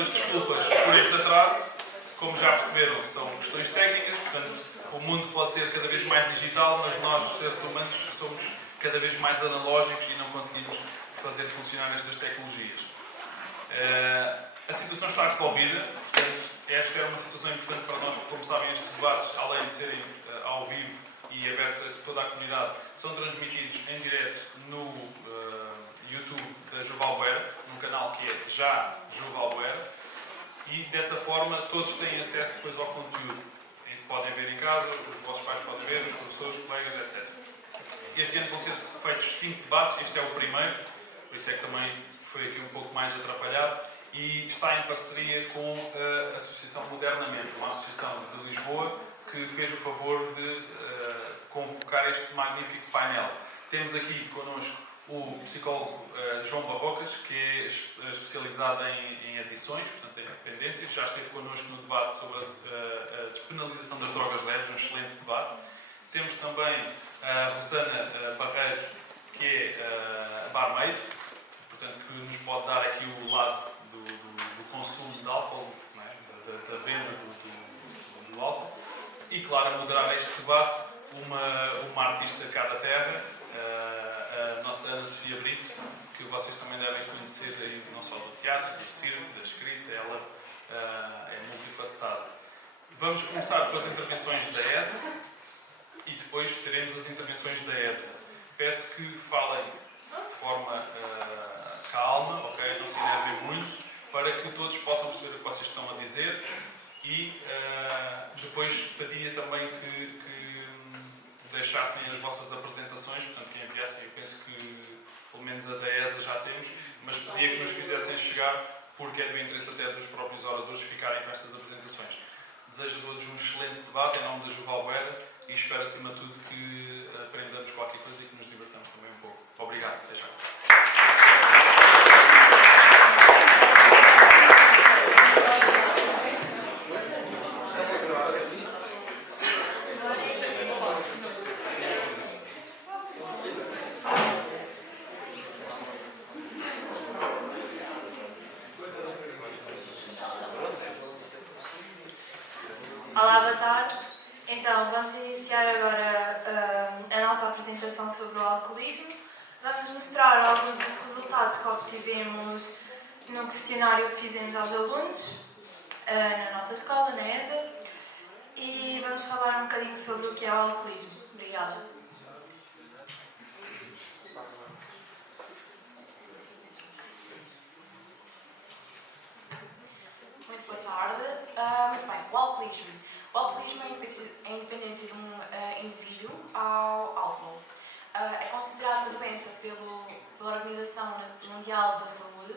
nossas desculpas por este atraso. Como já perceberam, são questões técnicas, portanto, o mundo pode ser cada vez mais digital, mas nós, seres humanos, somos cada vez mais analógicos e não conseguimos fazer funcionar estas tecnologias. A situação está resolvida, portanto, esta é uma situação importante para nós, porque, como sabem, estes debates, além de serem ao vivo e abertos a toda a comunidade, são transmitidos em direto no YouTube da Juval Boera, num canal que é já Juval Boera, e dessa forma todos têm acesso depois ao conteúdo. E podem ver em casa, os vossos pais podem ver, os professores, os colegas, etc. Este ano vão ser feitos 5 debates, este é o primeiro, por isso é que também foi aqui um pouco mais atrapalhado, e está em parceria com a Associação Modernamente, uma associação de Lisboa que fez o favor de convocar este magnífico painel. Temos aqui connosco o psicólogo João Barrocas, que é especializado em adições, portanto em dependências. Já esteve connosco no debate sobre a despenalização das drogas leves, um excelente debate. Temos também a Rosana Barreiros, que é a barmaid, portanto que nos pode dar aqui o lado do consumo de álcool, não é? da venda do álcool. E claro, a moderar este debate, uma artista de cada terra, a nossa Ana Sofia Brito, que vocês também devem conhecer aí, não só do teatro, do circo, da escrita, ela é multifacetada. Vamos começar com as intervenções da ESA e depois teremos as intervenções da EBSA. Peço que falem de forma calma, ok? Não se enervem muito, para que todos possam perceber o que vocês estão a dizer e depois pedia também que deixassem as vossas apresentações, portanto, quem enviassem, eu penso que pelo menos a da ESA já temos, mas pedia que nos fizessem chegar, porque é do interesse até dos próprios oradores ficarem com estas apresentações. Desejo a todos um excelente debate em nome da Juval Boera e espero, acima de tudo, que aprendamos qualquer coisa e que nos divertamos também um pouco. Obrigado, até já. Olá, boa tarde. Então, vamos iniciar agora a nossa apresentação sobre o alcoolismo. Vamos mostrar alguns dos resultados que obtivemos no questionário que fizemos aos alunos na nossa escola, na ESA, e vamos falar um bocadinho sobre o que é o alcoolismo. Obrigada. Muito boa tarde. Muito bem, o alcoolismo. O alcoolismo é a independência de um indivíduo ao álcool. É considerado uma doença pela Organização Mundial da Saúde.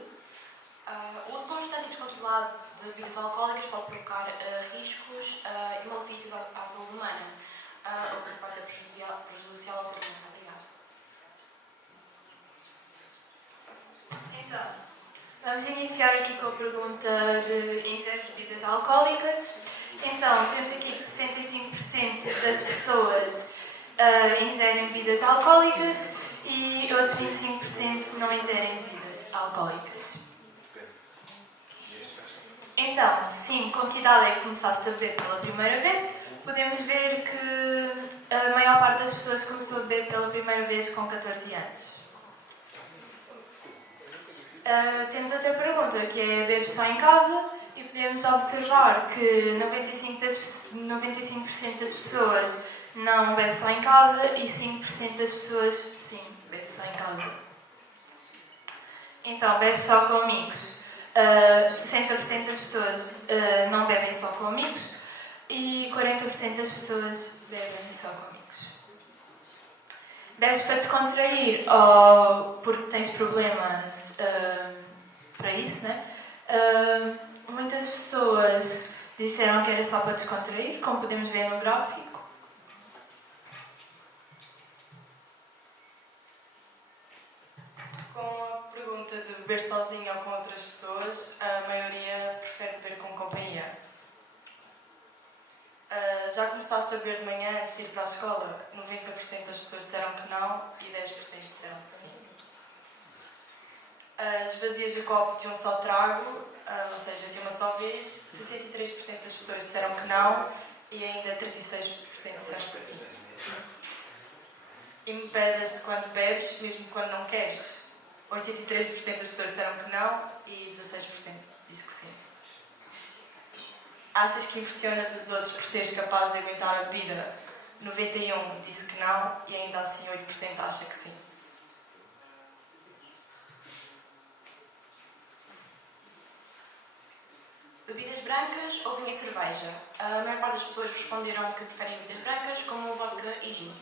O uso constante e descontrolado de bebidas alcoólicas pode provocar riscos e malefícios à saúde humana, o que vai ser prejudicial ao ser humano. Obrigada. Então, vamos iniciar aqui com a pergunta de ingeres bebidas alcoólicas. Então, temos aqui que 65% das pessoas ingerem bebidas alcoólicas e outros 25% não ingerem bebidas alcoólicas. Então, sim, com que idade é que começaste a beber pela primeira vez? Podemos ver que a maior parte das pessoas começou a beber pela primeira vez com 14 anos. Temos outra pergunta, que é: bebes só em casa? E podemos observar que 95% das pessoas não bebem só em casa e 5% das pessoas, sim, bebem só em casa. Então, bebes só com amigos. 60% das pessoas não bebem só com amigos e 40% das pessoas bebem só com amigos. Bebes para descontrair ou porque tens problemas para isso, né? Muitas pessoas disseram que era só para descontrair, como podemos ver no gráfico. Com a pergunta de beber sozinho ou com outras pessoas, a maioria prefere beber com companhia. Já começaste a beber de manhã antes de ir para a escola? 90% das pessoas disseram que não e 10% disseram que sim. Esvazias o copo de um só trago, ou seja, de uma só vez, 63% das pessoas disseram que não e ainda 36% disseram que sim. Impedas de quando bebes, mesmo quando não queres. 83% das pessoas disseram que não e 16% disse que sim. Achas que impressionas os outros por seres capaz de aguentar a bebida? 91% disse que não e ainda assim 8% acha que sim. Bebidas brancas ou vinho e cerveja? A maior parte das pessoas responderam que preferem bebidas brancas, como vodka e gin.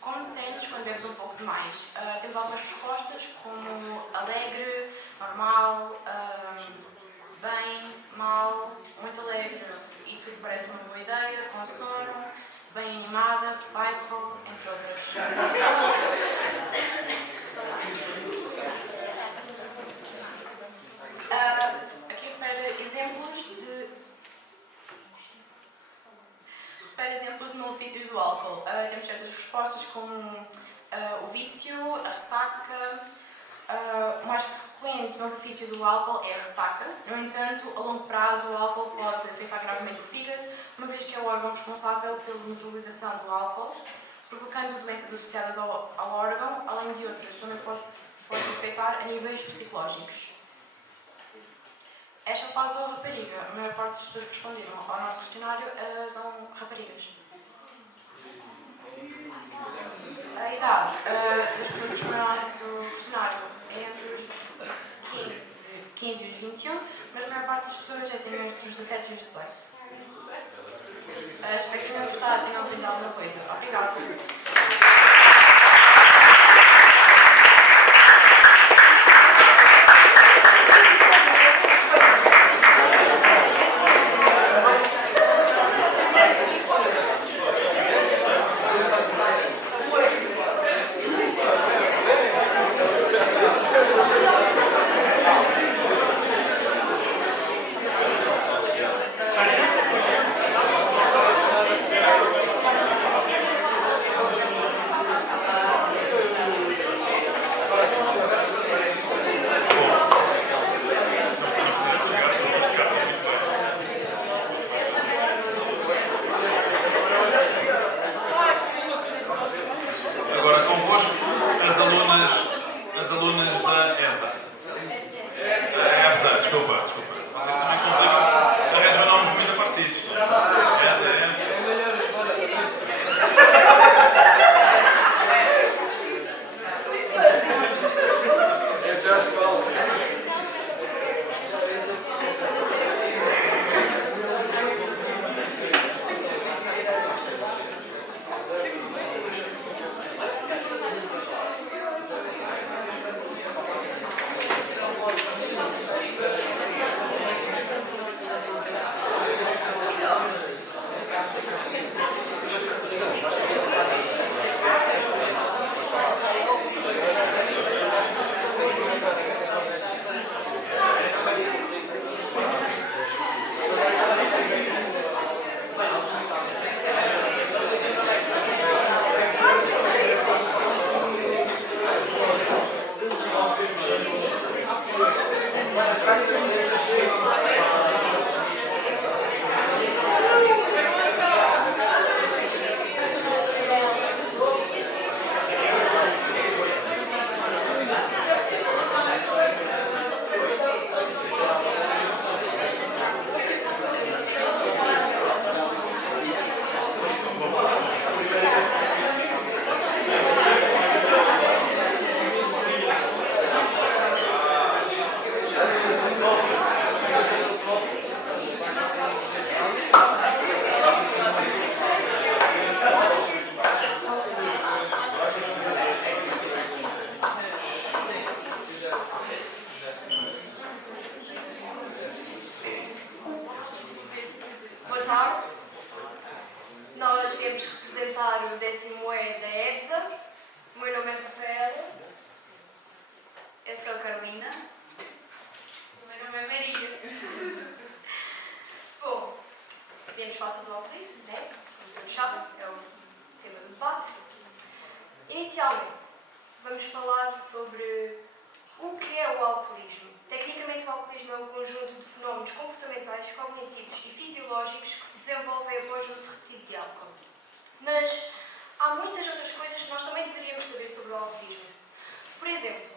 Como te sentes quando bebes um pouco demais? Temos algumas respostas, como alegre, normal, bem, mal, muito alegre e tudo parece uma boa ideia, com sono, bem animada, psycho, entre outras. Aqui refere exemplos de malefícios do álcool. Temos certas respostas como o vício, a ressaca. O mais frequente malefício do álcool é a ressaca. No entanto, a longo prazo o álcool pode afetar gravemente o fígado, uma vez que é o órgão responsável pela metabolização do álcool, provocando doenças associadas ao órgão, além de outras. Também pode afetar a níveis psicológicos. És rapaz ou rapariga? A maior parte das pessoas que responderam ao nosso questionário são raparigas. A idade das pessoas que responderam ao nosso questionário é entre os 15 e os 21, mas a maior parte das pessoas já tem entre os 17 e os 18. Espero que tenham gostado, tenham aprendido alguma coisa. Obrigada. Agora convosco as alunas da ESA. Desculpa. Vocês também complicam. Arranjam nomes muito parecidos. ESA. Boa tarde. Nós viemos representar o 10º E da EBSA. O meu nome é Rafaela. Eu sou a Carolina. O meu nome é Maria. Bom, viemos falar sobre o apelido, né? Como todos sabem, é o tema do debate. Inicialmente, vamos falar sobre o que é o alcoolismo. Tecnicamente, o alcoolismo é um conjunto de fenómenos comportamentais, cognitivos e fisiológicos que se desenvolvem após o uso repetido de álcool. Mas há muitas outras coisas que nós também deveríamos saber sobre o alcoolismo. Por exemplo,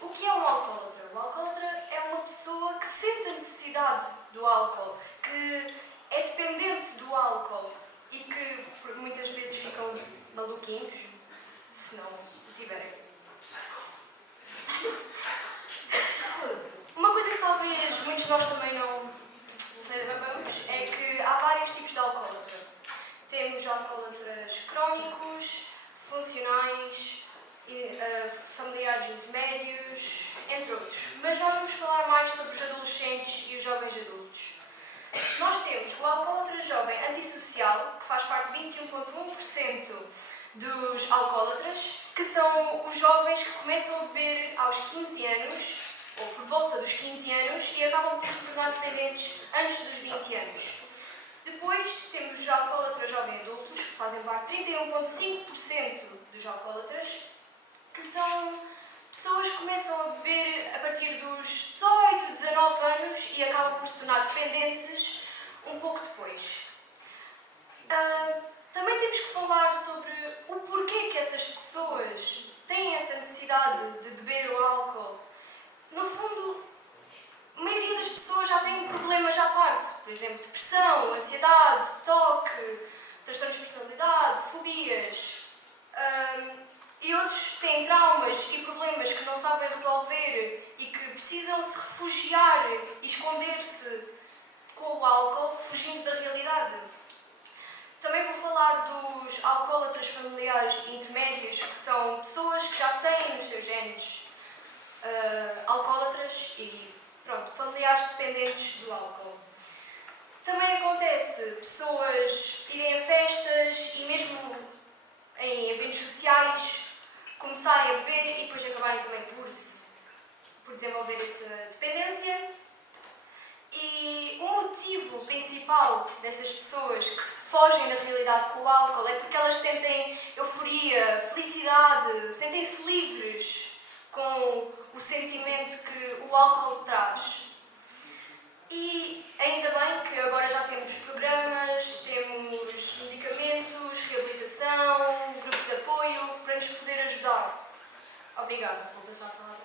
o que é um alcoólatra? O alcoólatra é uma pessoa que sente a necessidade do álcool, que é dependente do álcool e que muitas vezes ficam maluquinhos, se não o tiverem. Uma coisa que talvez muitos de nós também não saibamos é que há vários tipos de alcoólatra. Temos alcoólatras crónicos, funcionais, familiares intermédios, entre outros. Mas nós vamos falar mais sobre os adolescentes e os jovens adultos. Nós temos o alcoólatra jovem antissocial, que faz parte de 21,1% dos alcoólatras, que são os jovens que começam a beber aos 15 anos, ou por volta dos 15 anos, e acabam por se tornar dependentes antes dos 20 anos. Depois temos os alcoólatras jovem adultos, que fazem parte de 31,5% dos alcoólatras, que são pessoas que começam a beber a partir dos 18, 19 anos e acabam por se tornar dependentes um pouco depois. Também temos que falar sobre o porquê que essas pessoas têm essa necessidade de beber o álcool. No fundo, a maioria das pessoas já tem problemas à parte, por exemplo, depressão, ansiedade, toque, transtornos de personalidade, fobias. E outros têm traumas e problemas que não sabem resolver e que precisam se refugiar e esconder-se com o álcool, fugindo da realidade. Também vou falar dos alcoólatras familiares intermédios, que são pessoas que já têm nos seus genes alcoólatras e, familiares dependentes do álcool. Também acontece pessoas irem a festas e mesmo em eventos sociais começarem a beber e depois acabarem também por desenvolver essa dependência. E o motivo principal dessas pessoas que fogem da realidade com o álcool é porque elas sentem euforia, felicidade, sentem-se livres com o sentimento que o álcool traz. E ainda bem que agora já temos programas, temos medicamentos, reabilitação, grupos de apoio para nos poder ajudar. Obrigada. Vou passar a palavra.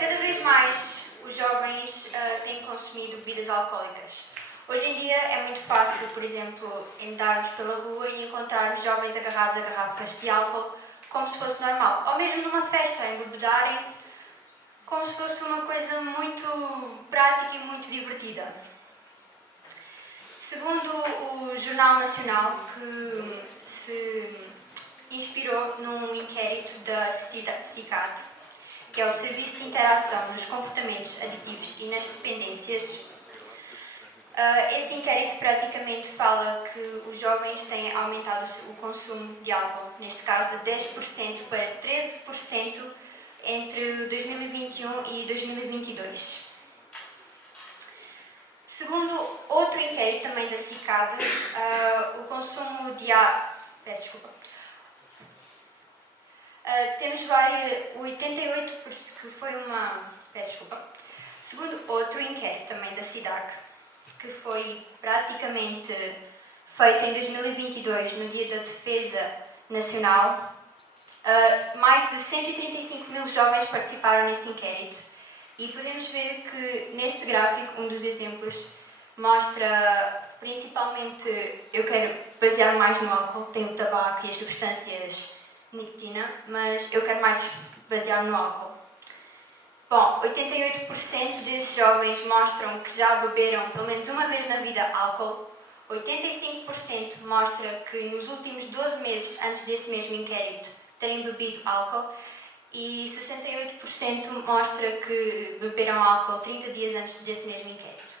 Cada vez mais os jovens têm consumido bebidas alcoólicas. Hoje em dia é muito fácil, por exemplo, andarmos pela rua e encontrarmos jovens agarrados a garrafas de álcool como se fosse normal. Ou mesmo numa festa, embebedarem-se como se fosse uma coisa muito prática e muito divertida. Segundo o Jornal Nacional, que se inspirou num inquérito da CICAD, que é o Serviço de Interação nos Comportamentos Aditivos e nas Dependências, esse inquérito praticamente fala que os jovens têm aumentado o consumo de álcool, neste caso de 10% para 13% entre 2021 e 2022. Segundo outro inquérito também da CICAD, o consumo de temos 88%, que foi Segundo outro inquérito também da CIDAC, que foi praticamente feito em 2022, no Dia da Defesa Nacional, mais de 135 mil jovens participaram nesse inquérito. E podemos ver que neste gráfico, um dos exemplos, mostra principalmente, eu quero basear mais no álcool, tem o tabaco e as substâncias nicotina, mas eu quero mais basear no álcool. Bom, 88% desses jovens mostram que já beberam pelo menos uma vez na vida álcool, 85% mostra que nos últimos 12 meses antes desse mesmo inquérito terem bebido álcool e 68% mostra que beberam álcool 30 dias antes desse mesmo inquérito.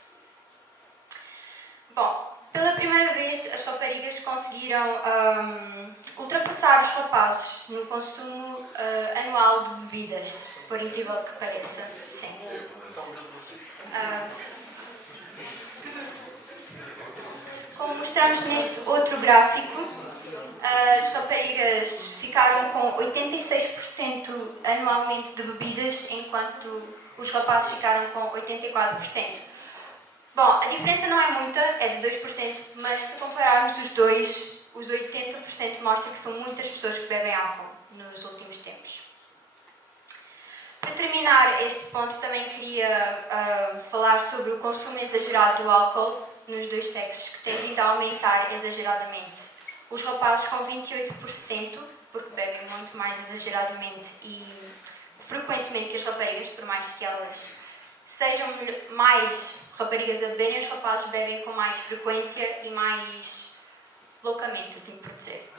Bom, Pela primeira vez, as raparigas conseguiram ultrapassar os rapazes no consumo anual de bebidas, por incrível que pareça. Sim. Como mostramos neste outro gráfico, as raparigas ficaram com 86% anualmente de bebidas, enquanto os rapazes ficaram com 84%. Bom, a diferença não é muita, é de 2%, mas se compararmos os dois, os 80% mostra que são muitas pessoas que bebem álcool nos últimos tempos. Para terminar este ponto, também queria falar sobre o consumo exagerado do álcool nos dois sexos, que tem vindo a aumentar exageradamente. Os rapazes com 28%, porque bebem muito mais exageradamente e frequentemente que as raparigas, por mais que elas sejam mais raparigas a beberem, os rapazes bebem com mais frequência e mais loucamente, assim por dizer.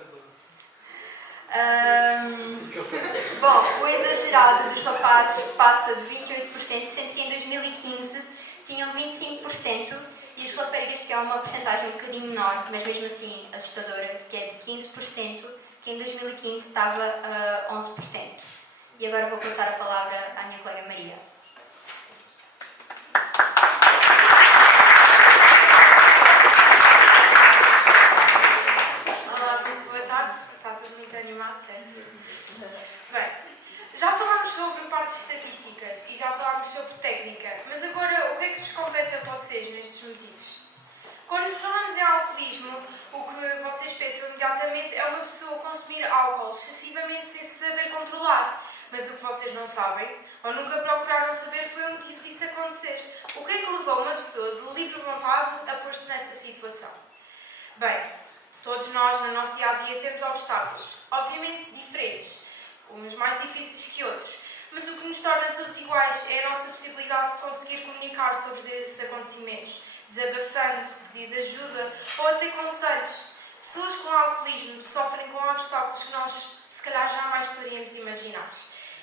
Bom, o exagerado dos rapazes passa de 28%, sendo que em 2015 tinham 25%, e as raparigas, que é uma porcentagem um bocadinho menor, mas mesmo assim assustadora, que é de 15%, que em 2015 estava a 11%. E agora vou passar a palavra à minha colega Maria. Olá, muito boa tarde. Está tudo muito animado, certo? Bem, já falámos sobre partes estatísticas e já falámos sobre técnica, mas agora o que é que vos compete a vocês nestes motivos? Quando falamos em alcoolismo, o que vocês pensam imediatamente é uma pessoa consumir álcool excessivamente sem se saber controlar. Mas o que vocês não sabem, ou nunca procuraram saber, foi o motivo disso acontecer. O que é que levou uma pessoa de livre vontade a pôr-se nessa situação? Bem, todos nós no nosso dia-a-dia temos obstáculos, obviamente diferentes, uns mais difíceis que outros, mas o que nos torna todos iguais é a nossa possibilidade de conseguir comunicar sobre esses acontecimentos, desabafando, pedir ajuda ou até conselhos. Pessoas com alcoolismo sofrem com obstáculos que nós se calhar jamais poderíamos imaginar.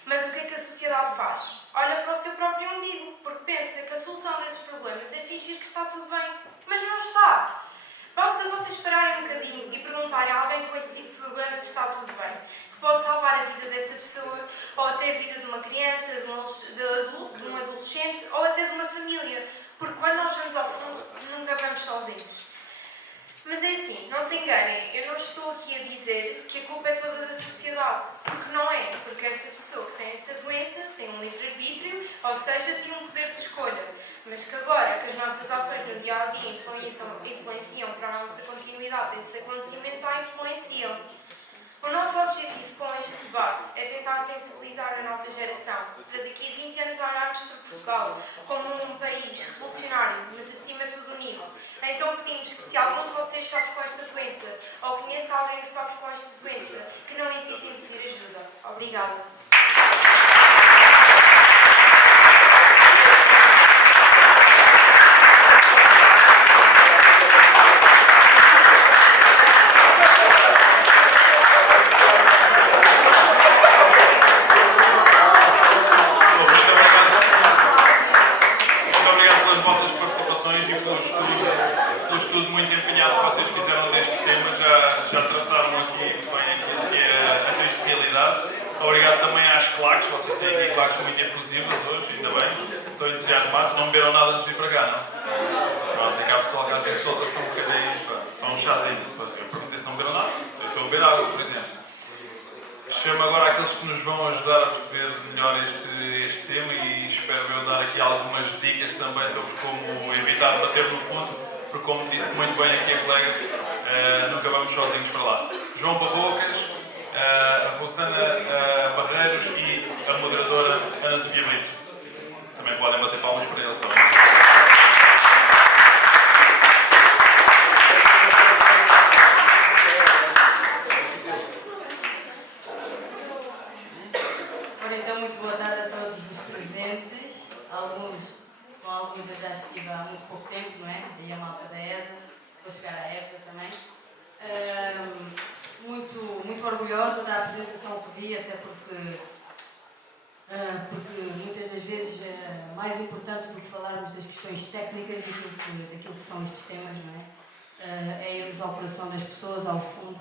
Mas o que é que a sociedade faz? Olha para o seu próprio umbigo, porque pensa que a solução desses problemas é fingir que está tudo bem, mas não está. Basta vocês pararem um bocadinho e perguntarem a alguém com esse tipo de problemas se está tudo bem, que pode salvar a vida dessa pessoa, ou até a vida de uma criança, de um adolescente, ou até de uma família, porque quando nós vamos ao fundo, nunca vamos sozinhos. Mas é assim, não se enganem, eu não estou aqui a dizer que a culpa é toda da sociedade, porque não é, porque essa pessoa que tem essa doença tem um livre-arbítrio, ou seja, tem um poder de escolha, mas que agora que as nossas ações no dia-a-dia influenciam para a nossa continuidade desses acontecimentos, ou influenciam. O nosso objetivo com este debate é tentar sensibilizar a nova geração para daqui a 20 anos olharmos para Portugal como um país revolucionário, mas acima de tudo unido. Então pedimos que se algum de vocês sofre com esta doença ou conhece alguém que sofre com esta doença, que não hesite em pedir ajuda. Obrigada. Pelo estudo muito empenhado que vocês fizeram deste tema, já traçaram aqui bem aquilo que é a triste realidade. Obrigado também às claques, vocês têm aqui claques muito efusivas hoje, ainda bem, estão entusiasmados, não beberam nada antes de vir para cá, não? Pronto, é que há pessoal que às vezes solta-se um bocadinho, só um chazinho. Eu perguntei se não beberam nada, eu estou a beber água, por exemplo. Chamo agora aqueles que nos vão ajudar a perceber melhor este tema e espero eu dar aqui algumas dicas também sobre como evitar bater no fundo, porque como disse muito bem aqui a colega, nunca vamos sozinhos para lá. João Barrocas, a Rosana Barreiros e a moderadora Ana Sofia Brito. Também podem bater palmas para eles também. Então, muito boa tarde a todos os presentes. Com alguns eu já estive há muito pouco tempo, não é? Daí a malta da ESA, vou chegar à ESA também. Muito orgulhosa da apresentação que vi, até porque muitas das vezes é mais importante do que falarmos das questões técnicas daquilo que são estes temas, não é? é irmos ao coração das pessoas, ao fundo,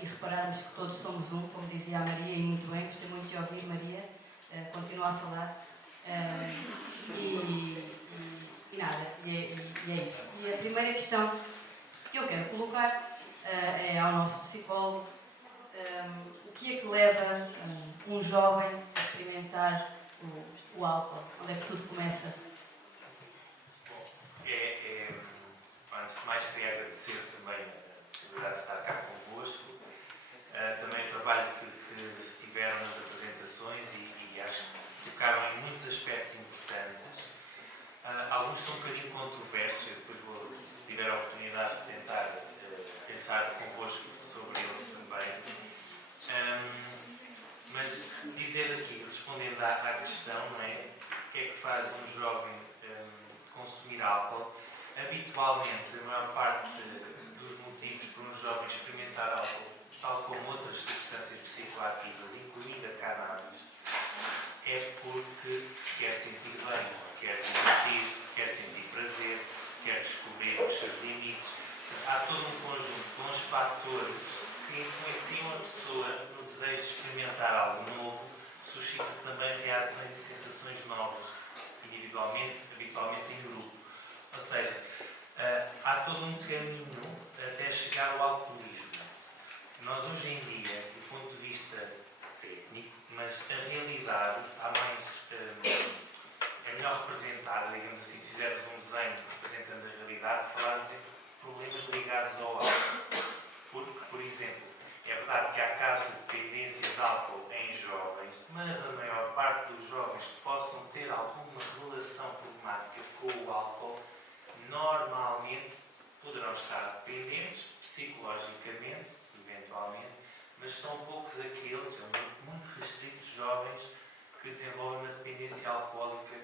e repararmos que todos somos um, como dizia a Maria, e muito bem, gostei muito de ouvir Maria, continua a falar. E nada, e é isso. E a primeira questão que eu quero colocar é ao nosso psicólogo: o que é que leva um jovem a experimentar o álcool? Onde é que tudo começa? Antes de mais, queria agradecer também a possibilidade de estar cá convosco, também o trabalho que tiveram nas apresentações e acho que tocaram em muitos aspectos importantes. Alguns são um bocadinho controversos, eu depois vou, se tiver a oportunidade de tentar pensar convosco sobre eles também. Mas dizer aqui, respondendo à questão, não é? O que é que faz um jovem consumir álcool? Habitualmente, a maior parte dos motivos para um jovem experimentar álcool, tal como outras substâncias psicoativas, incluindo a cannabis, é porque se quer sentir bem, quer divertir, quer sentir prazer, quer descobrir os seus limites. Há todo um conjunto de bons fatores que influenciam a pessoa no desejo de experimentar algo novo, que suscita também reações e sensações novas, individualmente, habitualmente em grupo. Ou seja, há todo um caminho até chegar ao alcoolismo. Nós hoje em dia, do ponto de vista técnico, mas a realidade está mais, é melhor representada, digamos assim, se fizermos um desenho representando a realidade, falarmos em problemas ligados ao álcool. Porque, por exemplo, é verdade que há casos de dependência de álcool em jovens, mas a maior parte dos jovens que possam ter alguma relação problemática com o álcool normalmente poderão estar dependentes psicologicamente, eventualmente, mas são poucos aqueles, é um grupo muito restrito de jovens que desenvolvem uma dependência alcoólica,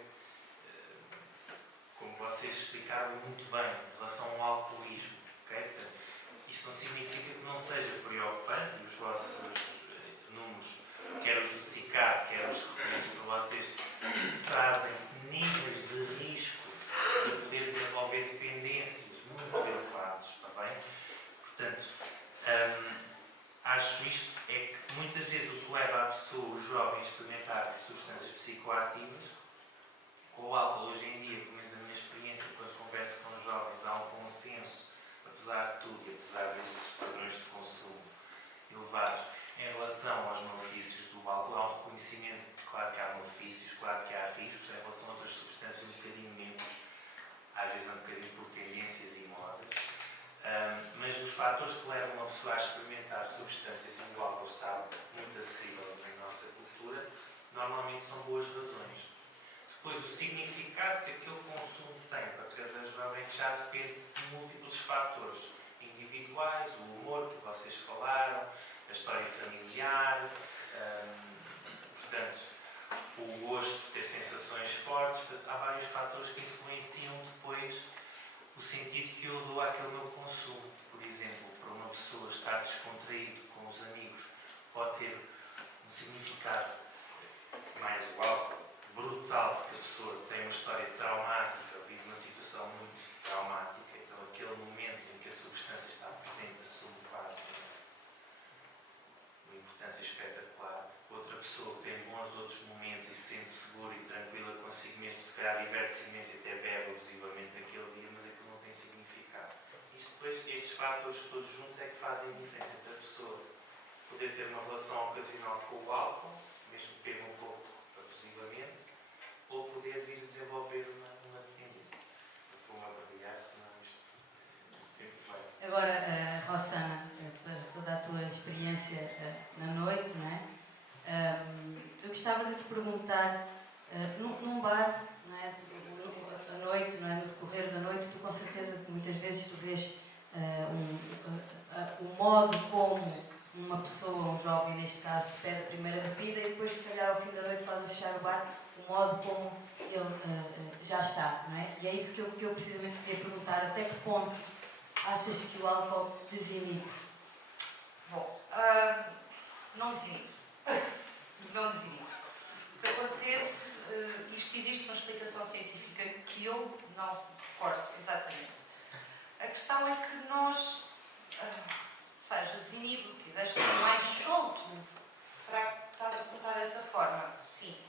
como vocês explicaram muito bem, em relação ao alcoolismo. Okay? Portanto, isto não significa que não seja preocupante, e os vossos números, quer os do CICAD, quer os recolhidos por vocês, trazem níveis de risco de poder desenvolver dependências muito elevados, está bem? Portanto, acho isto é que muitas vezes o que leva a pessoa, o jovem, a experimentar substâncias psicoativas, com o álcool hoje em dia, pelo menos na minha experiência, quando converso com os jovens, há um consenso, apesar de tudo e apesar destes padrões de consumo elevados, em relação aos malefícios do álcool, há um reconhecimento, claro que há malefícios, claro que há riscos, em relação a outras substâncias um bocadinho menos, às vezes um bocadinho por tendências e modas, mas os fatores que levam uma pessoa a experimentar substâncias onde o álcool está muito acessível na nossa cultura, normalmente são boas razões. Depois, o significado que aquele consumo tem para cada jovem já depende de múltiplos fatores individuais, o humor que vocês falaram, a história familiar, portanto, o gosto por ter sensações fortes. Há vários fatores que influenciam depois o sentido que eu dou àquele meu consumo. Por exemplo, para uma pessoa estar descontraído com os amigos pode ter um significado mais o álcool brutal, porque a pessoa tem uma história traumática, vive uma situação muito traumática, então aquele momento em que a substância está presente assume quase uma importância espetacular. Outra pessoa que tem bons outros momentos e se sente segura e tranquila consigo mesmo, se calhar diverte-se imenso e até bebe abusivamente naquele dia, mas aquilo não tem significado. Isto depois, estes fatores todos juntos é que fazem a diferença entre a pessoa poder ter uma relação ocasional com o álcool, mesmo que beba um pouco abusivamente, ou poder vir desenvolver uma dependência. Vou-me abreviar, senão isto o tempo vai-se. Agora, Rossana, para toda a tua experiência na noite, não é? Eu gostava de te perguntar, num bar, não é? À noite, não é? No decorrer da noite, tu com certeza que muitas vezes tu vês o modo como uma pessoa, um jovem neste caso, te pede a primeira bebida e depois, se calhar, ao fim da noite, quase a fechar o bar, o modo como ele já está, não é? E é isso que eu precisamente queria perguntar: até que ponto achas que o álcool desinibe? Bom, não desinibe. Não desinibe. O que acontece, isto existe uma explicação científica que eu não recordo exatamente. A questão é que nós, seja, desinibe, que deixa-nos mais solto. Será que estás a perguntar dessa forma? Sim.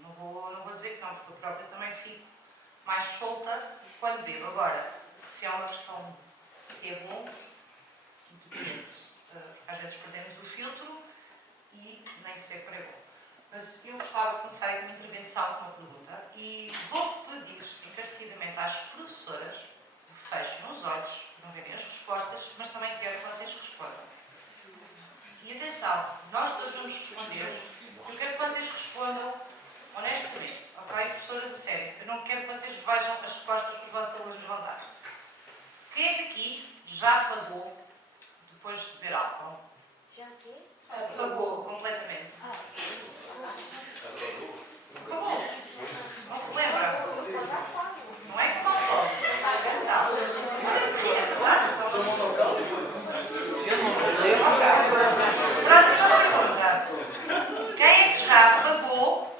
Não vou dizer que não, porque eu própria também fico mais solta quando bebo. Agora, se é uma questão de ser bom, depende. Às vezes perdemos o filtro e nem sempre é bom. Mas eu gostava de começar aqui uma intervenção com uma pergunta e vou pedir encarecidamente às professoras que fechem os olhos, não verem as respostas, mas também quero que vocês respondam. E atenção, nós todos vamos responder. Eu quero que vocês respondam honestamente, ok? Professoras, a sério. Eu não quero que vocês vejam as respostas que os vossos alunos vão dar. Quem é daqui já pagou depois de beber álcool? Já o quê? Pagou completamente. Pagou. Não se lembra? Não é como álcool. Atenção. Olha sim, é verdade. Ok. Próxima pergunta. Quem é que já pagou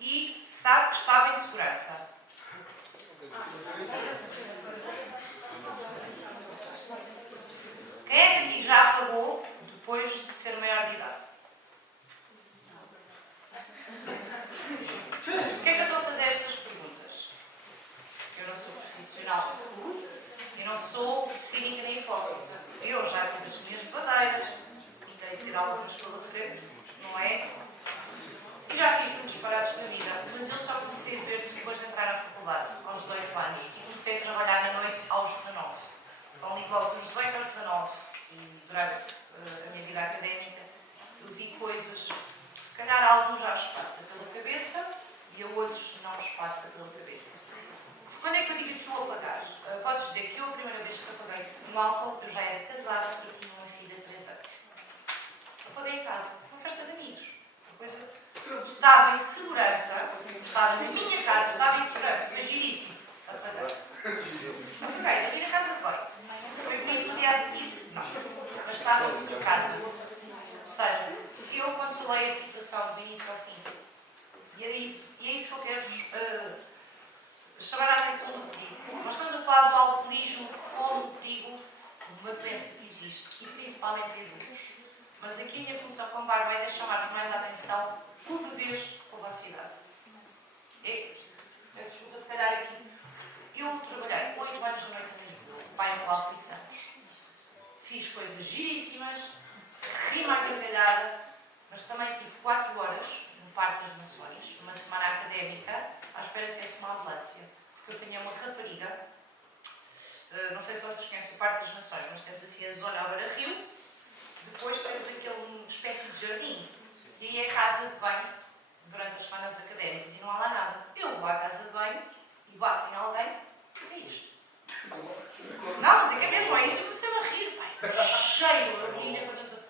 e sabe que estava em segurança? Quem é que aqui já pagou depois de ser maior de idade? Porquê é que eu estou a fazer estas perguntas? Eu não sou profissional de saúde e não sou cínica nem hipócrita. Eu já tive as minhas badeiras, tentei ter algumas pela frente, não é? E já fiz muitos disparates na vida, mas eu só comecei a ver-se depois de entrar na faculdade, aos 18 anos, e comecei a trabalhar na noite aos 19. Então, igual dos 18 aos 19, e durante a minha vida académica, eu vi coisas que se calhar a alguns já os passa pela cabeça e a outros não os passa pela cabeça. Quando é que eu digo que eu apagar? Posso dizer que eu, a primeira vez que apaguei no álcool, eu já era casada e tinha uma filha de 3 anos. Apaguei em casa, uma festa de amigos. Uma coisa... Estava em segurança, estava na minha casa, estava em segurança, foi giríssimo. Apaguei. Apaguei, ali na casa de banho. Foi bonito no dia a seguir? Não. Mas estava na minha casa. Ou seja, eu controlei a situação do início ao fim. E é isso que eu quero chamar a atenção do perigo. Nós estamos a falar do alcoolismo como um perigo, uma doença que existe, e principalmente em adultos. Mas aqui a minha função como barbeira é chamar-vos mais a atenção o bebês com a vossa idade. Peço desculpa, se calhar aqui. Eu trabalhei 8 anos na noite em Lisboa, bairro Alto e Santos. Fiz coisas giríssimas, rima à gargalhada, mas também tive 4 horas no Parque das Nações, uma semana académica, à espera que tivesse uma ambulância. Porque eu tinha uma rapariga, não sei se vocês conhecem o Parque das Nações, mas temos assim a zona à beira-rio, depois temos aquele espécie de jardim, e aí é a casa de banho durante as semanas académicas, e não há lá nada. Eu vou à casa de banho e bato em alguém, o que é isto? Não, mas é que é mesmo, é isso que comecei a rir, pai. Cheio, a menina, coisa toda.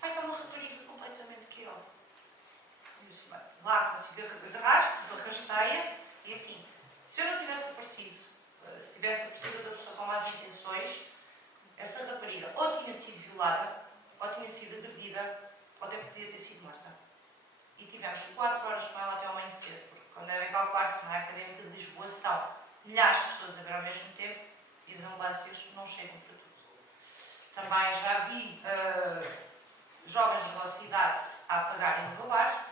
Pai, está uma rapariga completamente quirola. E disse, bem, lá consigo agarrar, tipo, arrastei-a, e assim, se eu não tivesse aparecido, se tivesse aparecido outra pessoa com más intenções, essa rapariga ou tinha sido violada, ou tinha sido agredida, ou até podia ter sido morta. E tivemos 4 horas com ela até ao amanhecer, porque quando devem calcular-se na Académica de Lisboa são milhares de pessoas a ver ao mesmo tempo e as ambulâncias não chegam para tudo. Também já vi jovens da nossa idade a apagarem no bar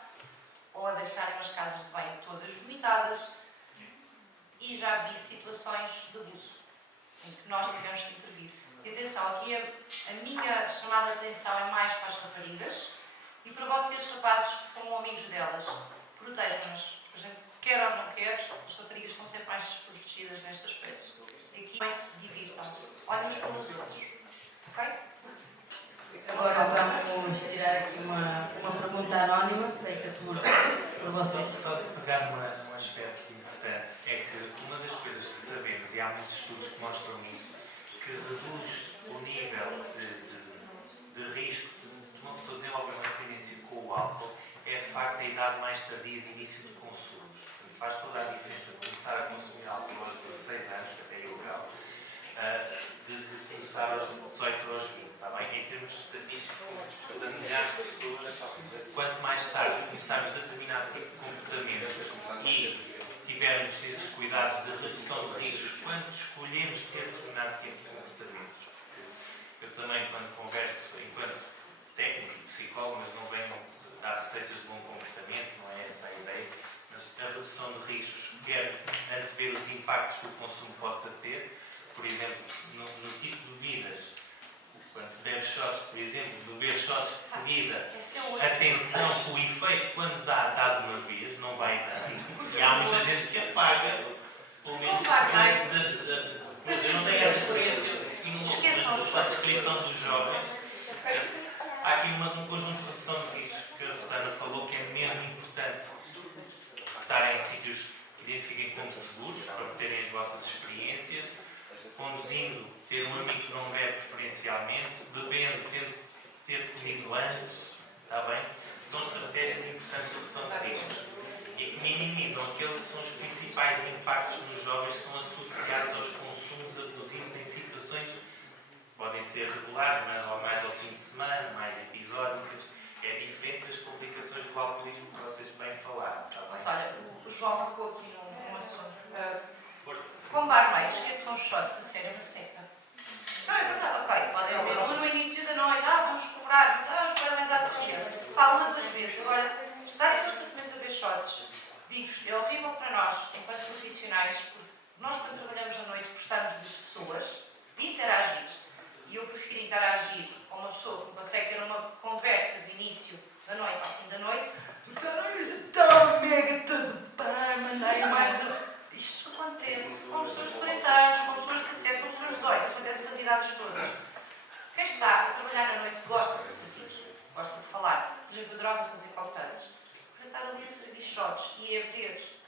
ou a deixarem as casas de banho todas vomitadas, e já vi situações de abuso em que nós tivemos que intervir. E atenção, aqui a minha chamada de atenção é mais para as raparigas e para vocês, rapazes, que são amigos delas. Protejam-nas. A gente quer ou não quer, as raparigas estão sempre mais desprotegidas neste aspecto. Aqui, divirtam-se. Olhem uns pelos outros. Ok? Agora vamos tirar aqui uma pergunta anónima feita por vocês. Só de pegar num aspecto importante, é que uma das coisas que sabemos, e há muitos estudos que mostram isso, que reduz o nível de risco de uma pessoa desenvolver uma dependência com o álcool é de facto a idade mais tardia de início de consumo. Portanto, faz toda a diferença começar a consumir álcool aos 16 anos, que até é ilegal, de começar aos 18 ou aos 20, está bem? Em termos estatísticos, das milhares de pessoas, quanto mais tarde começarmos a determinado tipo de comportamento e tivermos estes cuidados de redução de riscos quando escolhemos ter determinado tipo de comportamentos. Porque eu também, quando converso enquanto técnico e psicólogo, mas não venho dar receitas de bom comportamento, não é essa a ideia, mas a redução de riscos quer antever os impactos que o consumo possa ter, por exemplo, no tipo de bebidas. Quando se bebe shots, por exemplo, beber shots de seguida, atenção que o efeito, quando dá de uma vez, não vai dando. E há muita gente que apaga, pelo menos, pois eu não tenho essa experiência, e na descrição dos jovens, há aqui um conjunto de redução de riscos que a Rosana falou que é mesmo importante estarem em sítios que identifiquem como seguros, para terem as vossas experiências, conduzindo, ter um amigo que não bebe preferencialmente, bebendo, ter comido antes, está bem? São estratégias importantes de redução de riscos e que minimizam aqueles que são os principais impactos nos jovens que são associados aos consumos abusivos em situações podem ser regulares, mas mais ao fim de semana, mais episódicas. É diferente das complicações do alcoolismo que vocês bem falaram, está bem? Mas olha, o João tocou aqui num assunto. Com barmaites, esqueçam os shots, a sério, é uma seca. Não, é verdade, ok, podem beber um no início da noite, vamos cobrar, os parabéns à Sofia. Pá, uma, duas vezes. Agora, estarem constantemente a beber shots, digo-vos, é horrível para nós, enquanto profissionais, porque nós, quando trabalhamos à noite, gostamos de pessoas, de interagir. E eu prefiro interagir com uma pessoa que consegue ter uma conversa do início da noite ao fim da noite, do taranho, tão mega, tudo pá, mandei mais. Isto acontece com pessoas de 40 anos, com pessoas de 17, com pessoas de 18, acontece com as idades todas. Quem está a trabalhar na noite gosta de servir, gosta de falar. Por exemplo, eu adorava fazer cocktails. Para estar ali a servir shots e é ver.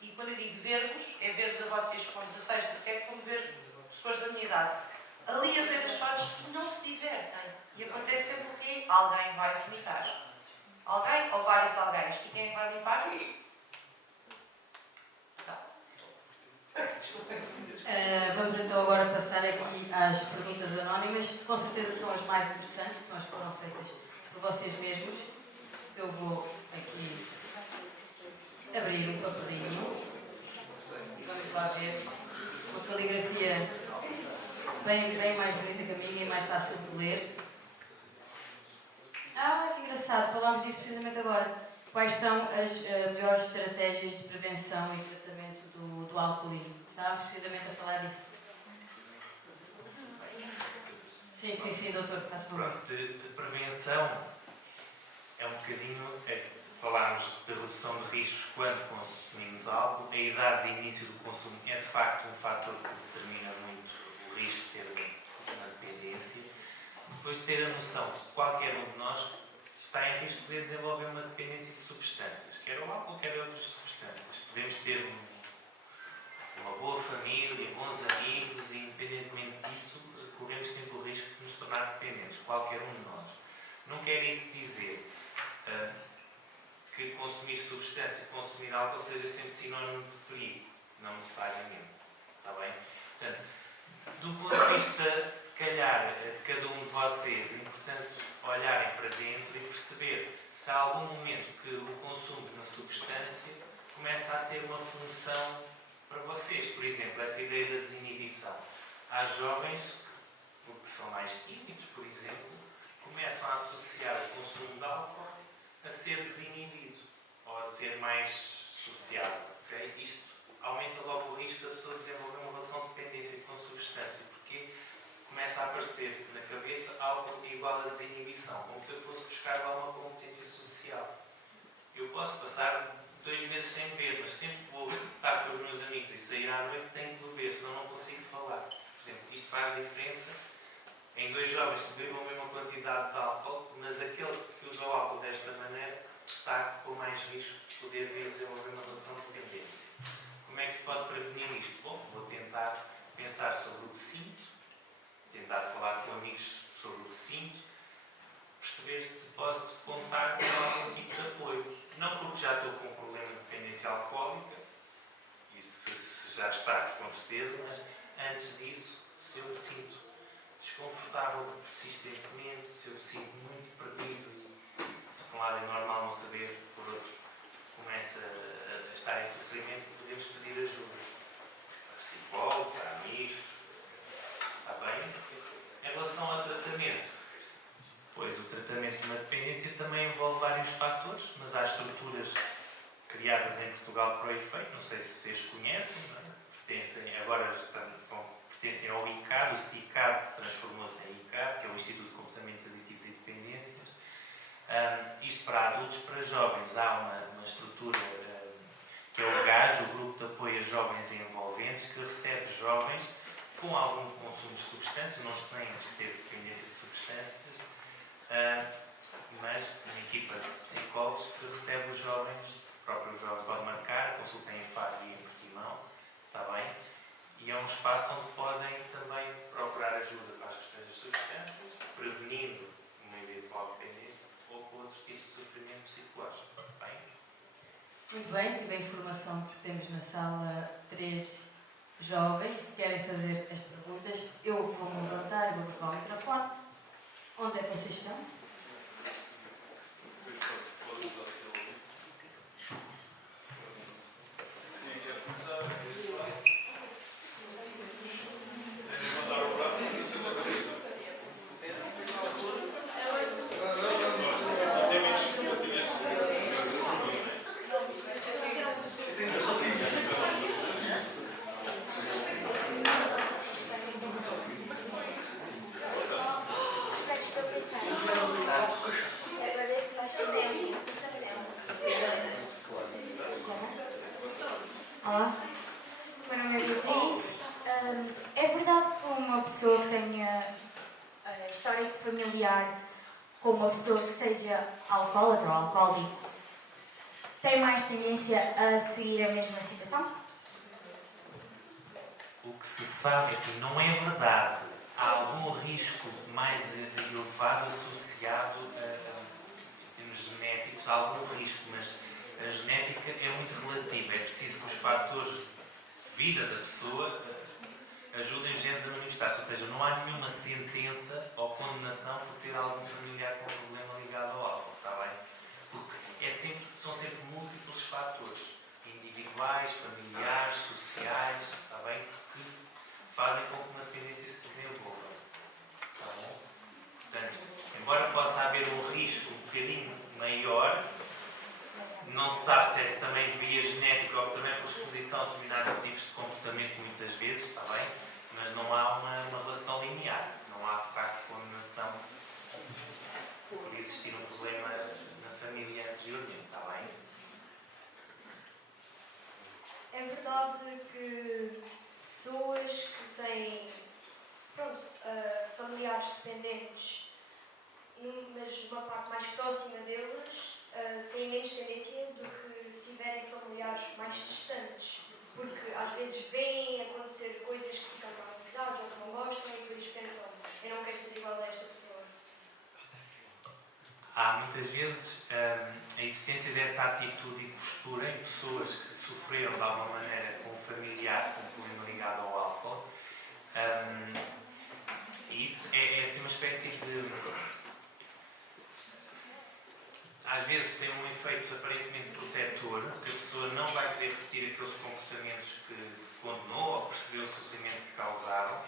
E quando eu digo ver-vos, é ver-vos a vocês com 16, 17, como ver pessoas da minha idade. Ali a beber os shots não se divertem. E acontece sempre o quê? Alguém vai vomitar. Alguém ou vários alguém. E quem vai limpar? Vamos então agora passar aqui às perguntas anónimas, que com certeza são as mais interessantes, que são as que foram feitas por vocês mesmos. Eu vou aqui abrir um papelinho e vamos lá ver uma caligrafia bem mais bonita que a minha e mais fácil de ler. Que engraçado, falámos disso precisamente agora. Quais são as melhores estratégias de prevenção e tratamento do alcoolismo? Estávamos precisamente a falar disso. Sim, doutor, faz favor. Pronto, de prevenção é um bocadinho, falarmos de redução de riscos quando consumimos álcool. A idade de início do consumo é de facto um fator que determina muito o risco de ter uma dependência. Depois ter a noção que qualquer um de nós está em risco de poder desenvolver uma dependência de substâncias, quer o álcool, quer outras substâncias. Podemos ter uma boa família, bons amigos e, independentemente disso, corremos sempre o risco de nos tornar dependentes, qualquer um de nós. Não quer isso dizer que consumir substância e consumir álcool seja sempre sinónimo de perigo, não necessariamente, está bem? Portanto, do ponto de vista, se calhar, de cada um de vocês, é importante olharem para dentro e perceber se há algum momento que o consumo de uma substância começa a ter uma função para vocês. Por exemplo, esta ideia da desinibição. Há jovens, porque são mais tímidos, por exemplo, começam a associar o consumo de álcool a ser desinibido ou a ser mais sociável. Okay? Isto aumenta logo o risco da pessoa desenvolver uma relação de dependência com a substância, porque começa a aparecer na cabeça álcool igual a desinibição, como se eu fosse buscar lá uma competência social. Eu posso passar 2 meses sem beber, mas sempre vou estar com os meus amigos e sair à noite, tenho que beber, senão não consigo falar. Por exemplo, isto faz diferença em 2 jovens que bebam a mesma quantidade de álcool, mas aquele que usa o álcool desta maneira está com mais risco de poder vir a desenvolver uma relação de dependência. Como é que se pode prevenir isto? Bom, vou tentar pensar sobre o que sinto, tentar falar com amigos sobre o que sinto, perceber se posso contar com algum tipo de apoio. Não porque já estou com um problema de dependência alcoólica, isso se já está, com certeza, mas antes disso, se eu me sinto desconfortável persistentemente, se eu me sinto muito perdido, se por um lado é normal não saber, por outro começa a está em sofrimento, podemos pedir ajuda. A psicólogos, a amigos. Está bem? Em relação ao tratamento, pois o tratamento de uma dependência também envolve vários fatores, mas há estruturas criadas em Portugal para o efeito, não sei se vocês conhecem, não é? Pertencem ao ICAD, o CICAD transformou-se em ICAD, que é o Instituto de Comportamentos Aditivos e Dependências. Isto para adultos, para jovens, há uma estrutura que é o GAJ, o Grupo de Apoio a Jovens Envolventes, que recebe jovens com algum consumo de substâncias, não têm de ter dependência de substâncias, mas uma equipa de psicólogos que recebe os jovens, o próprio jovem pode marcar, consulta em Faro e em Portimão, está bem? E é um espaço onde podem também procurar ajuda para as questões das substâncias, prevenindo uma eventual dependência ou com outro tipo de sofrimento psicológico, está bem? Muito bem, tive a informação de que temos na sala 3 jovens que querem fazer as perguntas. Eu vou-me levantar e vou falar o microfone. Onde é que vocês estão? Olá, meu nome é Beatriz. É verdade que uma pessoa que tenha histórico familiar com uma pessoa que seja alcoólatra ou alcoólico tem mais tendência a seguir a mesma situação? O que se sabe, assim, não é verdade. Há algum risco mais elevado associado em termos genéticos, há algum risco, mas a genética é muito relativa. É preciso que os fatores de vida da pessoa ajudem os genes a manifestar-se. Ou seja, não há nenhuma sentença ou condenação por ter algum familiar com problema ligado ao álcool, está bem? Porque são sempre múltiplos fatores, individuais, familiares, sociais, está bem? Que fazem com que uma dependência se desenvolva. Está bom? Portanto, embora possa haver um risco um bocadinho maior, não se sabe se é também via genética ou também por exposição a determinados tipos de comportamento, muitas vezes, está bem? Mas não há uma relação linear. Não há, de facto, condenação por existir um problema na família anteriormente, está bem? É verdade que pessoas que têm familiares dependentes, mas uma parte mais próxima deles, têm menos tendência do que se tiverem familiares mais distantes, porque às vezes veem acontecer coisas que ficam traumatizados ou que não gostam e depois pensam, eu não quero ser igual a esta pessoa. Há muitas vezes a existência dessa atitude e postura em pessoas que sofreram de alguma maneira com um familiar com um problema ligado ao álcool. E isso é assim uma espécie de... Às vezes tem um efeito aparentemente protetor, que a pessoa não vai querer repetir aqueles comportamentos que condenou ou percebeu o sofrimento que causaram,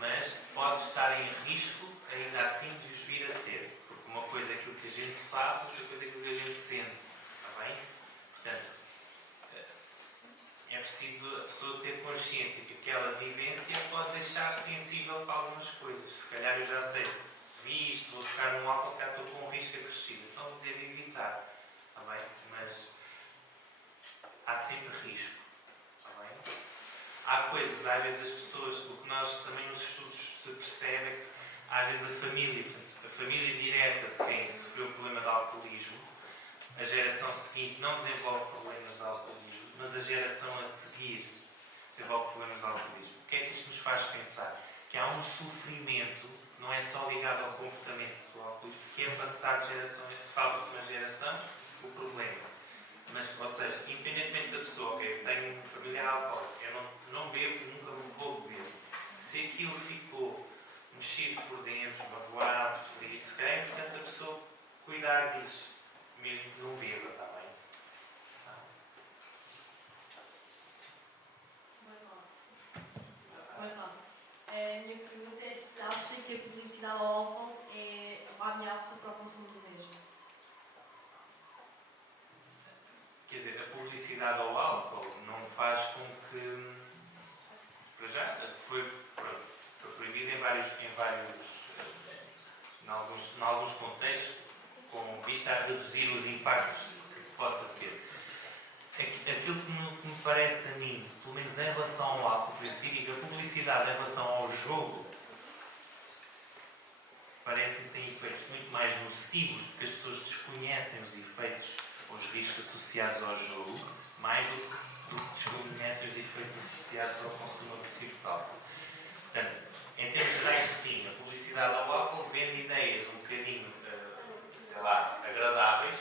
mas pode estar em risco ainda assim de os vir a ter. Porque uma coisa é aquilo que a gente sabe, outra coisa é aquilo que a gente sente. Está bem? Portanto, é preciso a pessoa ter consciência que aquela vivência pode deixar sensível para algumas coisas. Se calhar eu já sei se vi isto, vou tocar num álcool, se calhar estou com um risco acrescido. Então devo evitar. Está bem? Mas há sempre risco. Está bem? Há coisas, às vezes as pessoas, o que nós também nos estudos se percebe é que às vezes a família, portanto, a família direta de quem sofreu o problema de alcoolismo, a geração seguinte não desenvolve problemas de alcoolismo, mas a geração a seguir desenvolve problemas de alcoolismo. O que é que isto nos faz pensar? Que há um sofrimento, não é só ligado ao comportamento do alcoolismo, que é passar de geração, salta-se uma geração, o problema. Mas, ou seja, independentemente da pessoa, ok, eu tenho um familiar alcoólico, eu não bebo, nunca me vou beber. Se aquilo ficou mexido por dentro, magoado, ferido, se calhar é importante a pessoa cuidar disso, mesmo que não beba, está bem? publicidade ao álcool é uma ameaça para o consumo do mesmo. Quer dizer, a publicidade ao álcool não faz com que, para já, foi proibido em alguns contextos, com vista a reduzir os impactos que possa ter. Aquilo que me parece a mim, pelo menos em relação ao álcool, por exemplo, digo que a publicidade em relação ao jogo parece-me que tem efeitos muito mais nocivos, porque as pessoas desconhecem os efeitos ou os riscos associados ao jogo, mais do que desconhecem os efeitos associados ao consumo agressivo de álcool. Portanto, em termos gerais, sim, a publicidade ao álcool vende ideias um bocadinho, sei lá, agradáveis,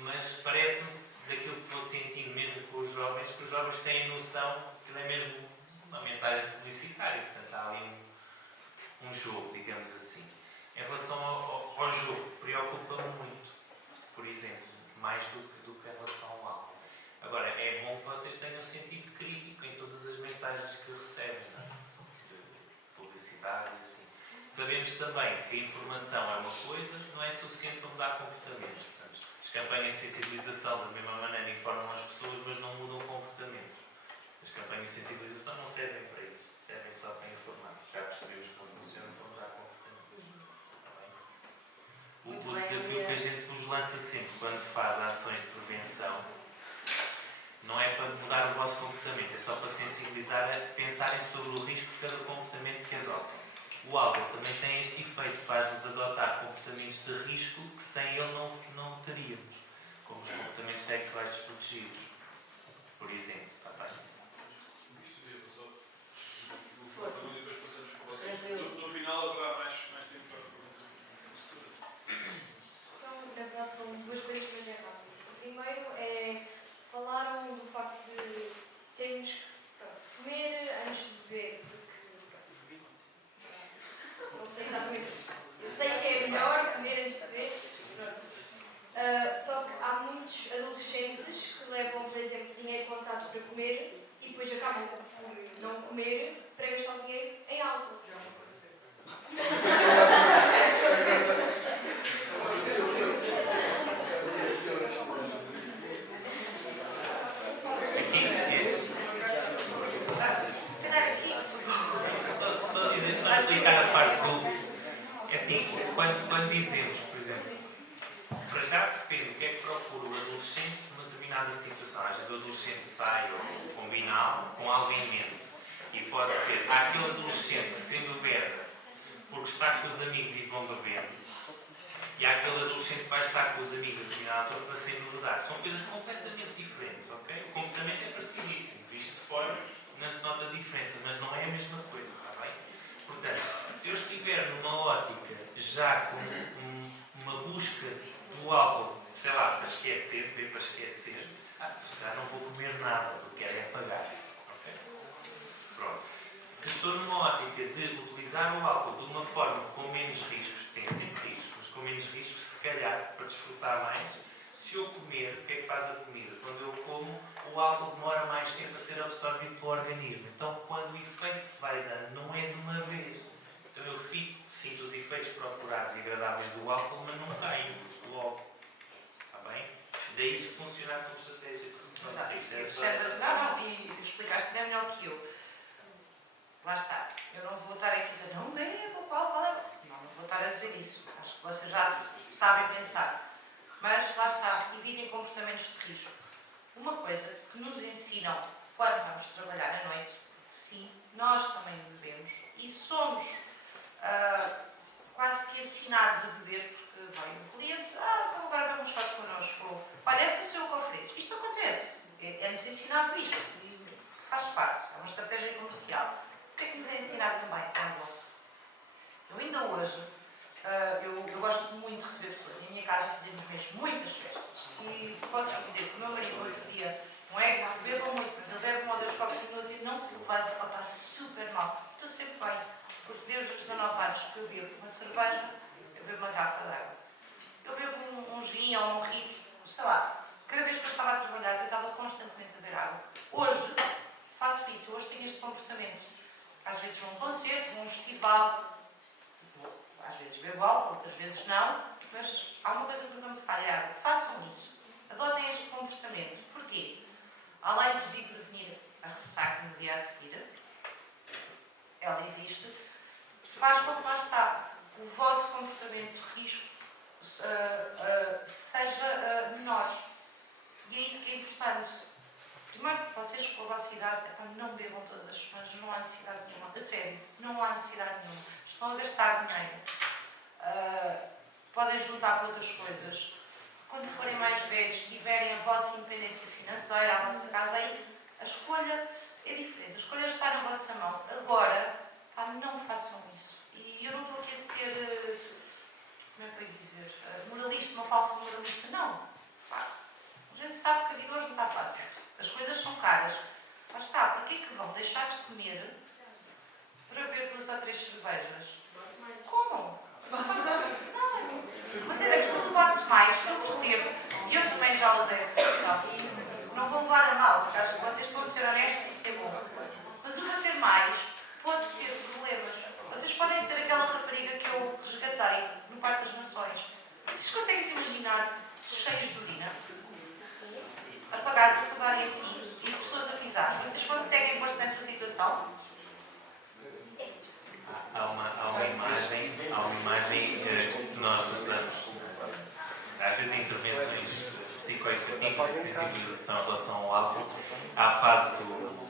mas parece-me, daquilo que vou sentindo mesmo com os jovens, que os jovens têm noção que é mesmo uma mensagem publicitária, portanto há ali um jogo, digamos assim. Em relação ao jogo, preocupa-me muito, por exemplo, mais do que em relação ao álcool. Agora, é bom que vocês tenham sentido crítico em todas as mensagens que recebem, não é? De publicidade e assim. Sabemos também que a informação é uma coisa, não é suficiente para mudar comportamentos. Portanto, as campanhas de sensibilização, da mesma maneira, informam as pessoas, mas não mudam comportamentos. As campanhas de sensibilização não servem para isso, servem só para informar. Já percebemos que não funcionam para mudar comportamentos. O desafio que a gente vos lança sempre quando faz ações de prevenção não é para mudar o vosso comportamento, é só para sensibilizar a pensarem sobre o risco de cada comportamento que adotam. O álcool também tem este efeito, faz-nos adotar comportamentos de risco que sem ele não teríamos, como os comportamentos sexuais desprotegidos, por exemplo. Está bem? No final haverá mais tempo para Na verdade, são duas coisas, mas é rápido. O primeiro é, falaram do facto de termos que comer antes de beber, porque não sei exatamente. Eu sei que é melhor comer antes de beber, só que há muitos adolescentes que levam, por exemplo, dinheiro contado para comer e depois acabam por não comer para gastar o dinheiro em álcool. Só explicar a parte do... É assim, quando dizemos, por exemplo, para já depende do que é que procura o adolescente numa determinada situação. Às vezes o adolescente sai ou combina algo com algo em mente. E pode ser, há aquele adolescente que sendo bebe porque está com os amigos e vão beber. E há aquele adolescente que vai estar com os amigos a determinada altura para se embebedar. São coisas completamente diferentes, ok? O comportamento é parecidíssimo. Visto de fora, não se nota a diferença, mas não é a mesma coisa, está bem? Portanto, se eu estiver numa ótica já com uma busca do álcool, sei lá, para esquecer, beber para esquecer, se calhar não vou comer nada, porque quero é pagar. Ok? Pronto. Se estou numa ótica de utilizar o álcool de uma forma com menos riscos, tem sempre riscos, mas com menos riscos, se calhar, para desfrutar mais, se eu comer, o que é que faz a comida? Quando eu como, o álcool demora mais tempo a ser absorvido pelo organismo. Então, quando o efeito se vai dando, não é de uma vez. Então, eu sinto os efeitos procurados e agradáveis do álcool, mas não caio logo. Está bem? Daí isso funcionar como estratégia de redução de risco. E explicaste bem melhor que eu. Lá está. Eu não vou estar aqui a dizer, não bebo, qual é? Não vou estar a dizer isso. Acho que vocês já sabem pensar. Mas lá está, evitem comportamentos de risco. Uma coisa que nos ensinam quando vamos trabalhar à noite, porque sim, nós também bebemos e somos quase que ensinados a beber, porque vem um cliente, então agora vamos um shot connosco. Olha, esta sou eu que ofereço. Isto acontece, é-nos ensinado isto, e faz parte, é uma estratégia comercial. O que é que nos é ensinado também? Eu ainda hoje, eu gosto muito de receber pessoas. Em minha casa fazemos mesmo muitas festas. E posso dizer que o meu marido outro dia, não é que beba muito, mas ele bebe um ou dois copos e no outro dia não se levanta ou está super mal. Estou sempre bem, porque desde os 19 anos que eu bebo uma cerveja, eu bebo uma garrafa de água. Eu bebo um gin ou um mojito, sei lá. Cada vez que eu estava a trabalhar, eu estava constantemente a beber água. Hoje, faço isso. Hoje tenho este comportamento. Às vezes vou a um concerto, vou a um vezes não, mas há uma coisa que nunca me falha, é água. Façam isso. Adotem este comportamento. Porquê? Além de prevenir a ressaca no dia a seguir, ela existe, faz com que lá está, o vosso comportamento de risco seja menor. E é isso que é importante. Primeiro, vocês com a vossa idade, não bebam todas as semanas, não há necessidade nenhuma. A sério, não há necessidade nenhuma. Estão a gastar dinheiro. Podem juntar com outras coisas. Quando forem mais velhos, tiverem a vossa independência financeira, a vossa casa, aí a escolha é diferente. A escolha está na vossa mão. Agora, não façam isso. E eu não estou aqui a ser, como é que eu ia dizer, moralista, uma falsa moralista. Não. A gente sabe que a vida hoje não está fácil. As coisas são caras. Lá está. Para que é que vão deixar de comer para beber 2 ou 3 cervejas? Como? Não. Mas é a questão do bate mais. Eu percebo. E eu também já usei essa expressão. E não vou levar a mal, porque acho que vocês estão a ser honestos e isso é bom. Mas o bater mais pode ter problemas. Vocês podem ser aquela rapariga que eu resgatei no Parque das Nações. Vocês conseguem se imaginar cheios de urina? Apagados, acordarem assim e pessoas a pisar. Vocês conseguem pôr-se nessa situação? Há uma imagem que nós usamos, às vezes em intervenções psicoeducativas e sensibilização em relação ao álcool. Há a fase do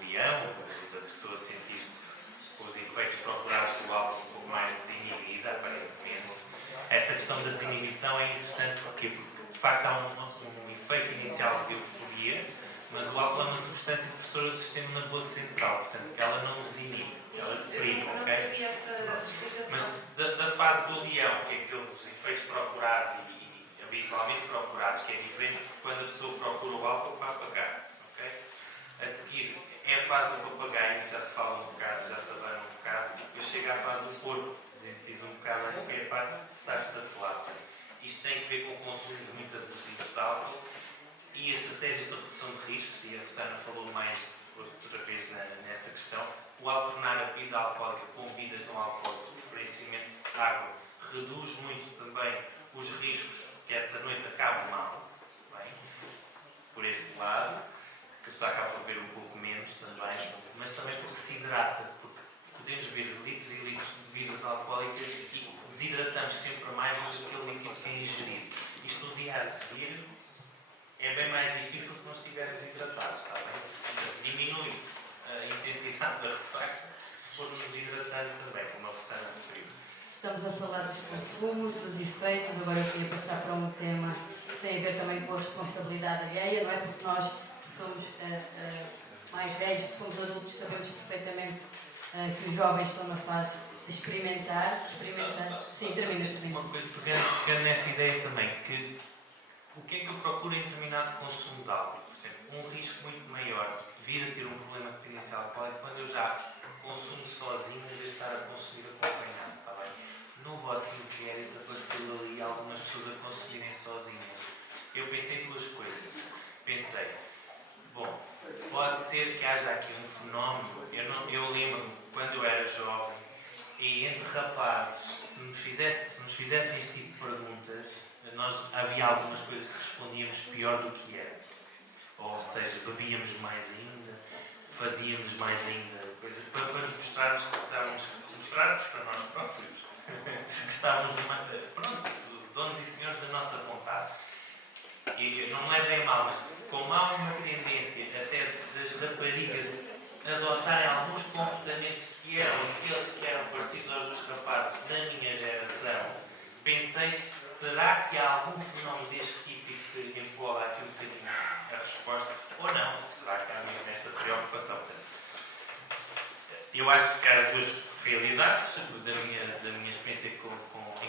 leão, da pessoa sentir-se com os efeitos procurados do álcool um pouco mais desinibida, aparentemente. Esta questão da desinibição é interessante porque de facto há um efeito inicial de euforia, mas o álcool é uma substância depressora do sistema nervoso central, portanto ela não os inibe, ela deprime, Eu não ok? sabia essa explicação. Mas da fase do leão, que é aqueles efeitos procurados e habitualmente procurados, que é diferente de quando a pessoa procura o álcool para apagar, ok? A seguir é a fase do papagaio, já se fala um bocado, já se abana um bocado, e depois chega à fase do porco, a gente diz um bocado esta que é a parte de estar estatelado. Isto tem a ver com consumos muito abusivos de álcool e as estratégias de redução de riscos, e a Rosana falou mais outra vez nessa questão. O alternar a bebida alcoólica com bebidas não alcoólicas, preferencialmente água, reduz muito também os riscos que essa noite acabe mal, bem? Por esse lado, que a pessoa acaba por beber um pouco menos também, mas também porque se hidrata, porque podemos beber litros e litros de bebidas alcoólicas e desidratamos sempre mais do que aquele líquido que é ingerido. Isto no dia a seguir é bem mais difícil se não estivermos hidratados, está bem? Diminui a intensidade da ressaca se formos hidratando também, como a Rosana referiu. Estamos a falar dos consumos, dos efeitos. Agora eu queria passar para um tema que tem a ver também com a responsabilidade alheia, não é? Porque nós que somos mais velhos, que somos adultos, sabemos perfeitamente que os jovens estão na fase de experimentar. Sim, termina. Uma coisa, pegando nesta ideia também, que o que é que eu procuro em determinado consumo de álcool? Por exemplo, um risco muito maior de vir a ter um problema de dependência alcoólica quando eu já consumo sozinho em vez de estar a consumir acompanhado, está bem? No vosso inquérito apareceu ali algumas pessoas a consumirem sozinhas. Eu pensei duas coisas. Pensei, bom, pode ser que haja aqui um fenómeno. Eu lembro-me quando eu era jovem e entre rapazes, se nos fizessem este tipo de perguntas, havia algumas coisas que respondíamos pior do que era. Ou seja, bebíamos mais ainda, fazíamos mais ainda coisas para nos mostrarmos que estávamos, mostrarmos para nós próprios que estávamos donos e senhores da nossa vontade. E não me levem a mal, mas como há uma tendência até das raparigas adotarem alguns comportamentos que eram aqueles que eram parecidos aos dos rapazes da minha geração, pensei, será que há algum fenómeno deste tipo que empola aqui um bocadinho a resposta? Ou não? Será que há mesmo esta preocupação? Eu acho que há as duas realidades da minha experiência em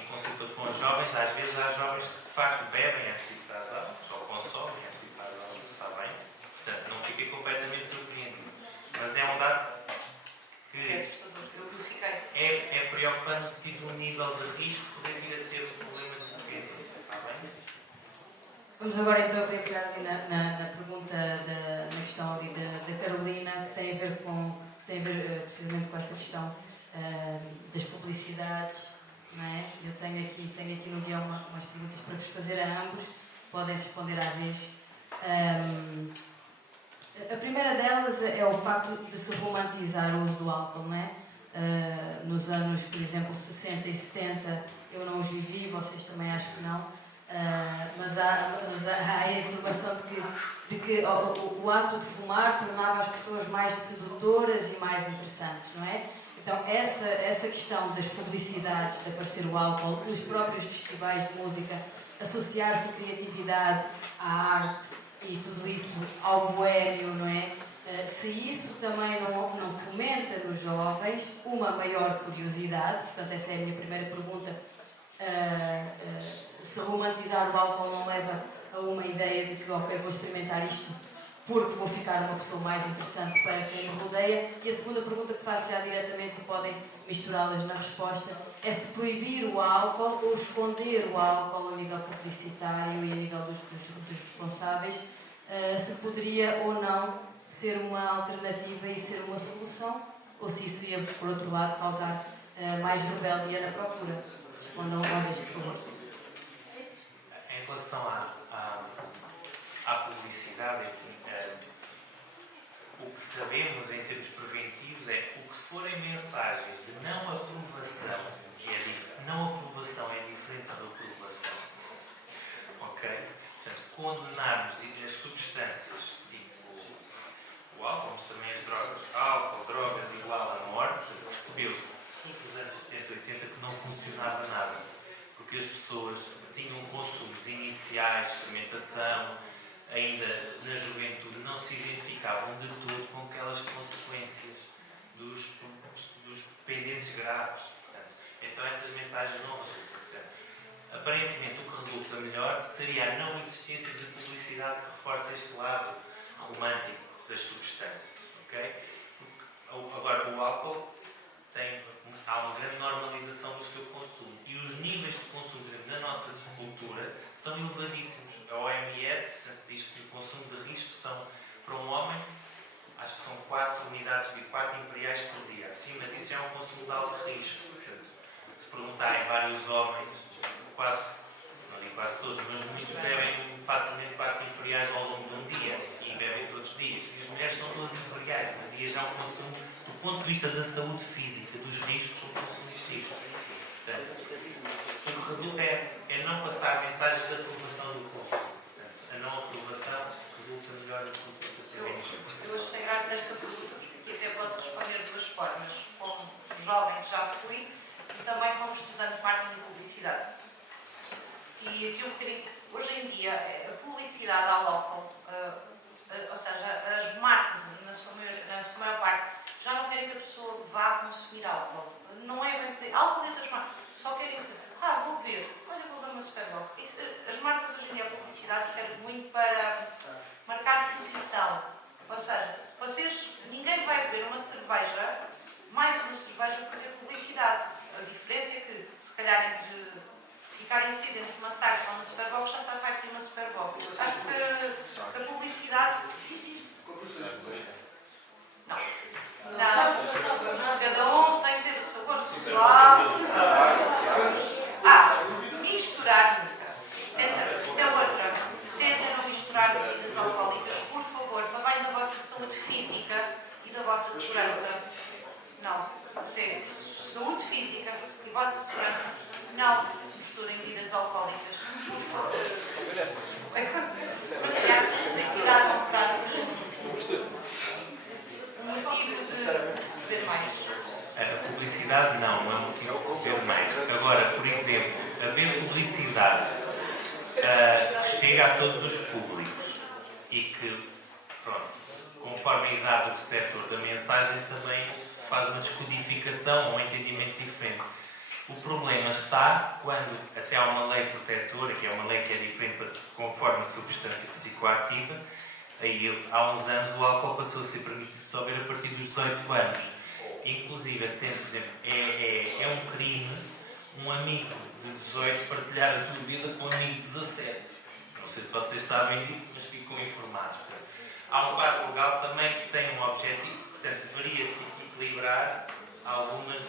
consulta com os jovens. Às vezes há jovens que de facto bebem antes de ir para as aulas, ou consomem antes de ir para as aulas, está bem? Portanto, não fiquei completamente surpreendido. Mas é um dado que é preocupante no sentido do nível de risco de poder vir a ter um problema de dependência, está bem? Vamos agora então pegar ali na pergunta, na questão ali da Carolina, que tem a ver precisamente com essa questão das publicidades não é? Eu tenho aqui no guião umas perguntas para vos fazer a ambos, podem responder às vezes. A primeira delas é o facto de se romantizar o uso do álcool, não é? Nos anos, por exemplo, 60 e 70, eu não os vivi, vocês também acho que não, mas há a informação de que o ato de fumar tornava as pessoas mais sedutoras e mais interessantes, não é? Então, essa questão das publicidades, de aparecer o álcool, nos próprios festivais de música, associar-se a criatividade, à arte e tudo isso ao boémio, não é? Se isso também não fomenta nos jovens uma maior curiosidade, portanto, essa é a minha primeira pergunta, se romantizar o álcool não leva a uma ideia de que, ok, vou experimentar isto porque vou ficar uma pessoa mais interessante para quem me rodeia. E a segunda pergunta que faço já diretamente, e podem misturá-las na resposta, é se proibir o álcool ou esconder o álcool a nível publicitário e a nível dos responsáveis, se poderia ou não ser uma alternativa e ser uma solução, ou se isso ia, por outro lado, causar mais rebeldia na procura. Respondam uma vez, por favor. Em relação à publicidade, assim, o que sabemos em termos preventivos é o que forem mensagens de não aprovação é diferente da reprovação. Ok? Portanto, condenarmos as substâncias tipo o álcool, mas também as drogas, álcool, drogas igual à morte, percebeu-se nos anos 70 e 80 que não funcionava nada, porque as pessoas tinham consumos iniciais, experimentação, ainda na juventude não se identificavam de todo com aquelas consequências dos pendentes graves. Portanto, então essas mensagens não resultam. Portanto, aparentemente o que resulta melhor seria a não existência de publicidade que reforça este lado romântico das substâncias. Okay? Agora, o álcool há uma grande normalização do seu consumo e os níveis de consumo, por exemplo, na nossa cultura são elevadíssimos. A OMS, portanto, diz que o consumo de risco são, para um homem, acho que são 4 unidades de 4 imperiais por dia. Acima disso é um consumo de alto risco. Portanto, se perguntarem vários homens, não digo quase todos, mas muitos bebem facilmente 4 imperiais ao longo de um dia e bebem todos os dias. E as mulheres são 12 imperiais. No dia já é um consumo, do ponto de vista da saúde física, dos riscos, um consumo de risco. Portanto, o que resulta é não passar mensagens de aprovação do consumo. Portanto, a não aprovação resulta melhor do ponto de vista preventivo. Eu achei graça a esta pergunta, porque aqui até posso responder de duas formas. Como jovem que já fui e também como estudante de marketing e publicidade. E aqui um bocadinho, hoje em dia, a publicidade ao álcool, ou seja, as marcas, na sua maior parte, já não querem que a pessoa vá consumir álcool. Não é bem por aí. Álcool e outras marcas. Só querem que, vou beber. Olha, vou beber uma Superboc. As marcas hoje em dia, a publicidade serve muito para marcar posição. Ou seja, ninguém vai beber uma cerveja, mais uma cerveja, para ver publicidade. A diferença é que, se calhar, entre ficar indeciso entre uma Sagres ou uma Superboc, já sabe que vai ter uma Superboc. Acho que a publicidade... Não. Isto cada um tem que ter o seu gosto pessoal. Misturar nunca. Isso é outra. Tentem não misturar bebidas alcoólicas, por favor, para bem da vossa saúde física e da vossa segurança. Não, a sério. Saúde física e vossa segurança, não misturem bebidas alcoólicas, por favor. Mas se acha que a publicidade não será assim um motivo de se beber mais? A publicidade não é um motivo de se beber mais. Agora, por exemplo, haver publicidade que chega a todos os públicos e que, pronto, conforme a idade do receptor da mensagem, também se faz uma descodificação ou um entendimento diferente. O problema está quando até há uma lei protetora, que é uma lei que é diferente conforme a substância psicoativa. Aí, há uns anos o álcool passou a ser permitido só beber a partir dos 18 anos. Inclusive, é sempre, por exemplo, é um crime um amigo de 18 partilhar a sua vida com um amigo de 17. Não sei se vocês sabem disso, mas ficam informados. Portanto, há um quadro legal também que tem um objetivo, portanto, deveria equilibrar algumas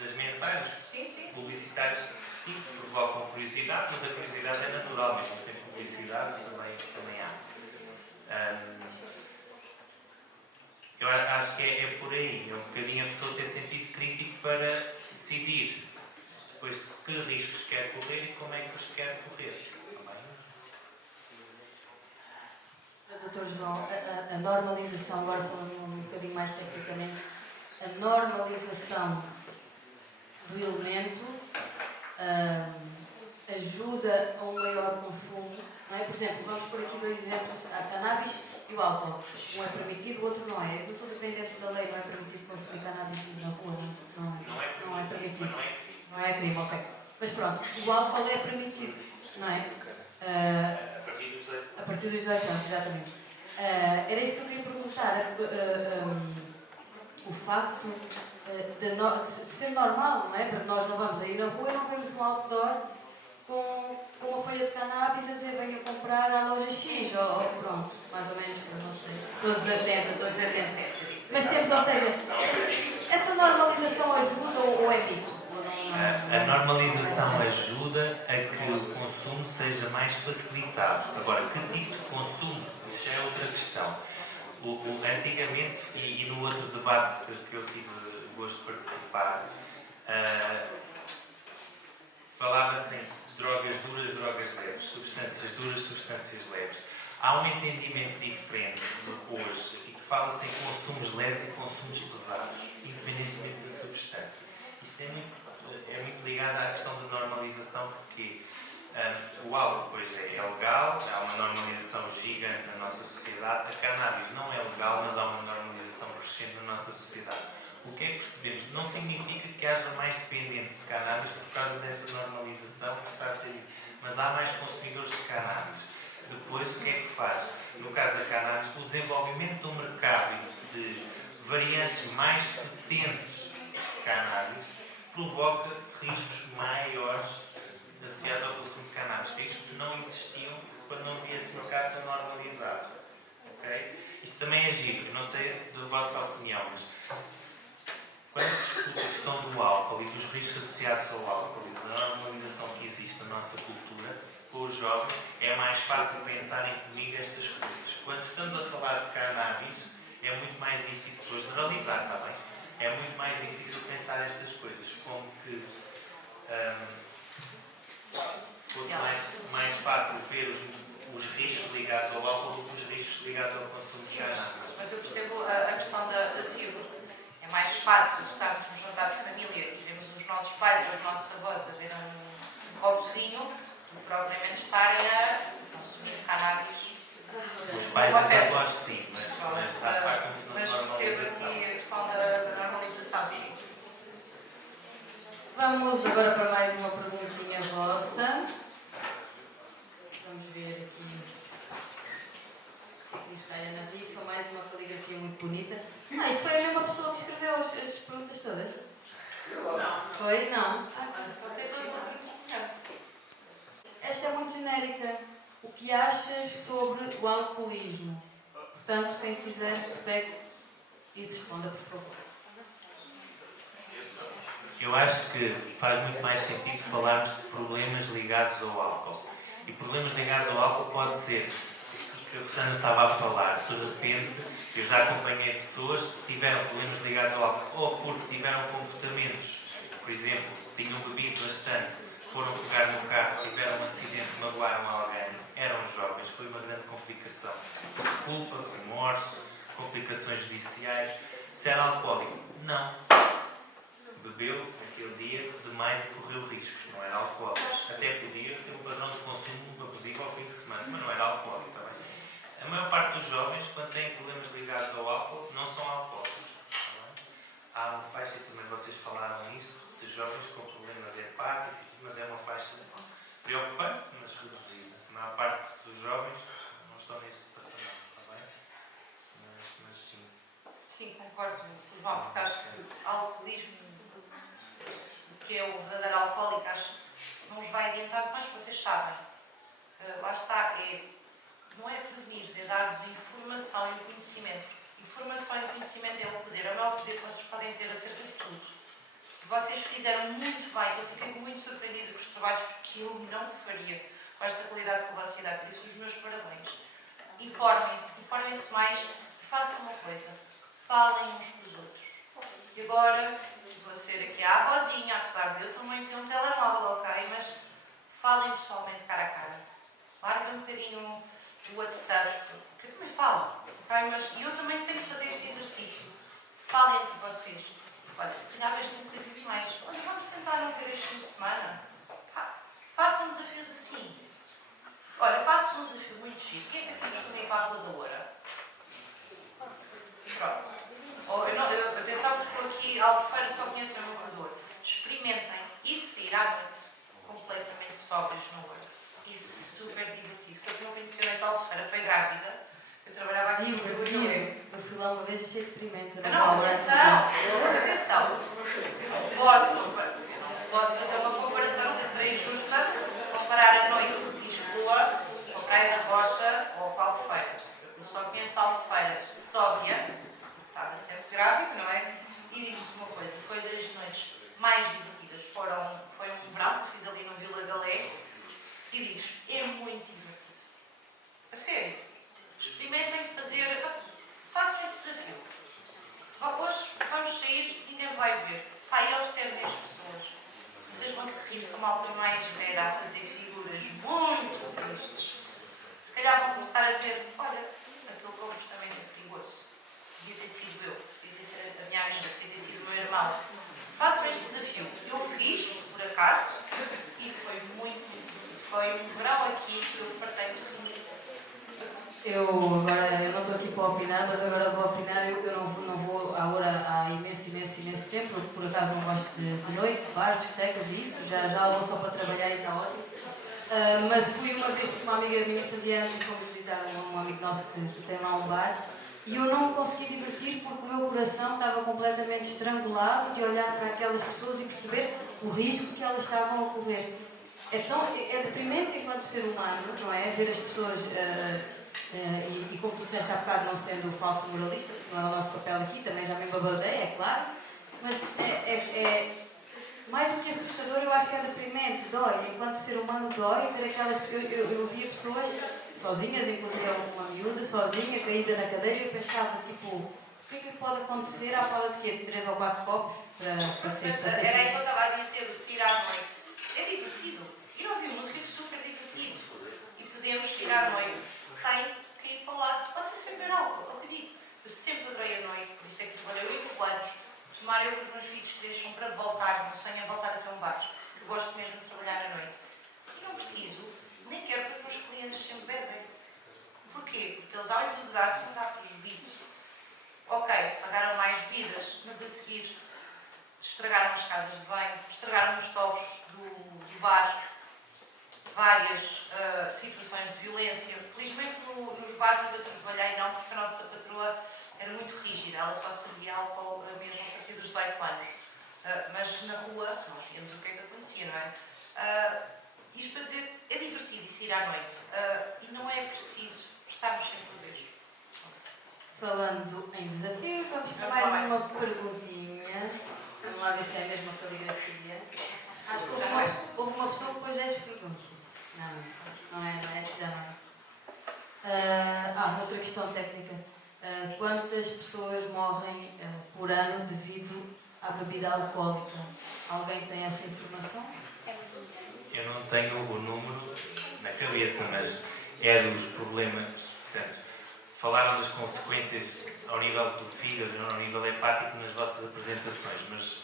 das mensagens Sim, sim, sim. publicitárias que sim, provocam curiosidade, mas a curiosidade é natural, mesmo sem publicidade também há. Eu acho que é por aí, é um bocadinho a pessoa ter sentido crítico para decidir depois que riscos quer correr e como é que os quer correr. Doutor João, a normalização, agora falando um bocadinho mais tecnicamente, a normalização do elemento ajuda a um maior consumo, não é? Por exemplo, vamos por aqui dois exemplos, a cannabis e o álcool. Um é permitido, o outro não é. Eu estou bem dentro da lei, não é permitido consumir cannabis na rua, não é permitido. Não é crime, ok. Mas pronto, o álcool é permitido, não é? A partir dos 18 anos, exatamente. Era isso que eu queria perguntar. O facto de ser normal, não é? Porque nós não vamos aí na rua e não vemos um outdoor com uma folha de cannabis a dizer venha comprar à loja X, ou pronto, mais ou menos, eu não sei. Todos atentos. Mas temos, ou seja, essa normalização ajuda ou é mito? A normalização ajuda a que o consumo seja mais facilitado. Agora, que tipo de consumo? Isso já é outra questão. Antigamente, e no outro debate que eu tive o gosto de participar, falava-se em drogas duras, drogas leves, substâncias duras, substâncias leves. Há um entendimento diferente de hoje e que fala-se em consumos leves e consumos pesados, independentemente da substância. Isto é muito ligado à questão da normalização, porque o álcool, pois é legal, há uma normalização gigante na nossa sociedade. A cannabis não é legal, mas há uma normalização crescente na nossa sociedade. O que é que percebemos? Não significa que haja mais dependentes de cannabis por causa dessa normalização que está a ser, mas há mais consumidores de cannabis. Depois, o que é que faz? No caso da cannabis, o desenvolvimento do mercado de variantes mais potentes de cannabis provoca riscos maiores associados ao consumo de cannabis. Riscos que não existiam quando não havia esse mercado tão normalizado. Okay? Isto também é giro, eu não sei da vossa opinião, mas quando discuto a questão do álcool e dos riscos associados ao álcool e da normalização que existe na nossa cultura, com os jovens, é mais fácil pensarem comigo estas coisas. Quando estamos a falar de cannabis, é muito mais difícil, estou a generalizar, está bem? É muito mais difícil pensar estas coisas, como que fosse mais fácil ver os riscos ligados ao álcool do que os riscos ligados ao consumo de cannabis. Mas eu percebo a questão da Sofia, porque é mais fácil estarmos num jantar de família e vemos os nossos pais e os nossos avós a ver um copo de vinho do que propriamente estarem a consumir cannabis. Os pais e os avós sim, mas está de facto um fenómeno Mas de percebo normalização. aqui a questão da normalização, sim. Vamos agora para mais uma perguntinha vossa. Vamos ver aqui. Isto é na rifa, mais uma caligrafia muito bonita. Isto foi a mesma pessoa que escreveu as perguntas todas? Não. Foi? Não. Só tem dois muito semelhantes. Esta é muito genérica. O que achas sobre o alcoolismo? Portanto, quem quiser, pegue e responda, por favor. Eu acho que faz muito mais sentido falarmos de problemas ligados ao álcool. E problemas ligados ao álcool pode ser o que a Rosana estava a falar. De repente, eu já acompanhei pessoas que tiveram problemas ligados ao álcool ou porque tiveram comportamentos, por exemplo, tinham bebido bastante, foram pegar no carro, tiveram um acidente, magoaram alguém, eram jovens, foi uma grande complicação. Culpa, remorso, complicações judiciais. Se era alcoólico? Não. Bebeu aquele dia demais e correu riscos, não era alcoólico. Até podia ter um padrão de consumo abusivo ao fim de semana, mas não era alcoólico também. A maior parte dos jovens, quando têm problemas ligados ao álcool, não são alcoólicos. Há uma faixa, também vocês falaram nisso, de jovens com problemas hepáticos, mas é uma faixa preocupante, mas reduzida. A maior parte dos jovens não estão nesse patamar, está bem? Mas sim. Sim, concordo, João, porque acho que o alcoolismo, que é o verdadeiro alcoólico, acho que não os vai adiantar, mas vocês sabem. Lá está, não é prevenir, é dar-vos a informação e o conhecimento. Informação e conhecimento é o poder, é o maior poder que vocês podem ter acerca de tudo. Vocês fizeram muito bem, eu fiquei muito surpreendida com os trabalhos que eu não faria com esta qualidade que você dá, por isso os meus parabéns. Informem-se mais e façam uma coisa, falem uns com os outros. E agora, vou ser aqui a avózinha, apesar de eu também ter um telemóvel, ok? Mas falem pessoalmente cara a cara. Larguem um bocadinho o WhatsApp, porque eu também falo, ok? Mas eu também tenho que fazer este exercício. Falem entre vocês. Olha, se calhar vejo um bocadinho mais. Olha, vamos tentar não ver este fim de semana. Façam desafios assim. Olha, façam um desafio muito giro. Quem é que aqui costuma ir para a Rua da Oura? Pronto. Atenção, porque eu aqui, Albufeira, só conheço mesmo o Rua. Experimentem ir sair à noite completamente sóbrios no Ouro. E super divertido. Foi como eu conheci a noite Albufeira. Foi grávida. Eu trabalhava aqui no Rio. Eu fui lá uma vez e achei deprimente. Não, atenção! Eu não posso fazer uma comparação que seria justa comparar a noite de Lisboa com a Praia da Rocha ou com a Albufeira. Eu só conheço a Albufeira sóbria, porque estava sempre grávida, não é? E digo-vos uma coisa, foi das noites mais divertidas. Foi um verão que fiz ali no Vila Galé e digo, é muito divertido. A sério. Experimentem fazer, façam esse desafio. Hoje vamos sair, ninguém vai ver. E observem as pessoas. Vocês vão se rir com a malta mais velha a fazer figuras muito tristes. Se calhar vão começar a dizer, olha, aquele comportamento é perigoso. Podia ter sido eu, podia ter sido a minha amiga, podia ter sido o meu irmão. Façam este desafio. Eu fiz, por acaso, e foi muito divertido. Foi um verão aqui que eu fartei muito rir. Eu não estou aqui para opinar, mas agora vou opinar. Eu não vou agora há imenso tempo, por acaso não gosto de noite, bares, discotecas e isso, já vou só para trabalhar e está ótimo. Mas fui uma vez porque uma amiga minha fazia anos e fomos visitar um amigo nosso que tem lá um bar e eu não me consegui divertir porque o meu coração estava completamente estrangulado de olhar para aquelas pessoas e perceber o risco que elas estavam a correr. É deprimente enquanto ser humano, não é? Ver as pessoas... E como tu disseste há bocado, não sendo falso moralista, porque não é o nosso papel aqui, também já me babadei, é claro, mas mais do que assustador, eu acho que é deprimente, dói, enquanto ser humano dói, ver aquelas... Eu via pessoas sozinhas, inclusive uma miúda, sozinha, caída na cadeira, e eu pensava, tipo, o que é que lhe pode acontecer à pala de quê? 3 ou 4 copos para ser Era isso que eu estava a dizer, o sair à noite. É divertido. Ir ouvir música é super divertido. E podemos sair à noite sem cair para o lado. Pode ter sempre álcool, é o que digo. Eu sempre adorei a noite, por isso é que trabalhei 8 anos. Tomar eu com os meus filhos que deixam para voltar, o meu sonho é voltar até um bar, porque eu gosto mesmo de trabalhar à noite. E não preciso, nem quero que os meus clientes sempre bebem. Porquê? Porque eles, ao endividar-se, vão dar prejuízo. Ok, pagaram mais bebidas, mas a seguir estragaram as casas de banho, estragaram os tofos do bar, várias situações de violência. Felizmente nos bares onde eu trabalhei não, porque a nossa patroa era muito rígida, ela só servia álcool mesmo a partir dos 18 anos. Mas na rua nós víamos o que é que acontecia, não é? Isto para dizer, é divertido isso ir à noite e não é preciso estarmos sempre a ver. Falando em desafios, vamos para mais uma perguntinha. Vamos lá ver se é a mesma caligrafia. Acho que houve uma pessoa que pôs 10 perguntas. Não é, essa já não é. Outra questão técnica. Quantas pessoas morrem por ano devido à bebida alcoólica? Alguém tem essa informação? Eu não tenho o número na cabeça, mas é dos problemas. Portanto, falaram das consequências ao nível do fígado, ao nível hepático nas vossas apresentações, mas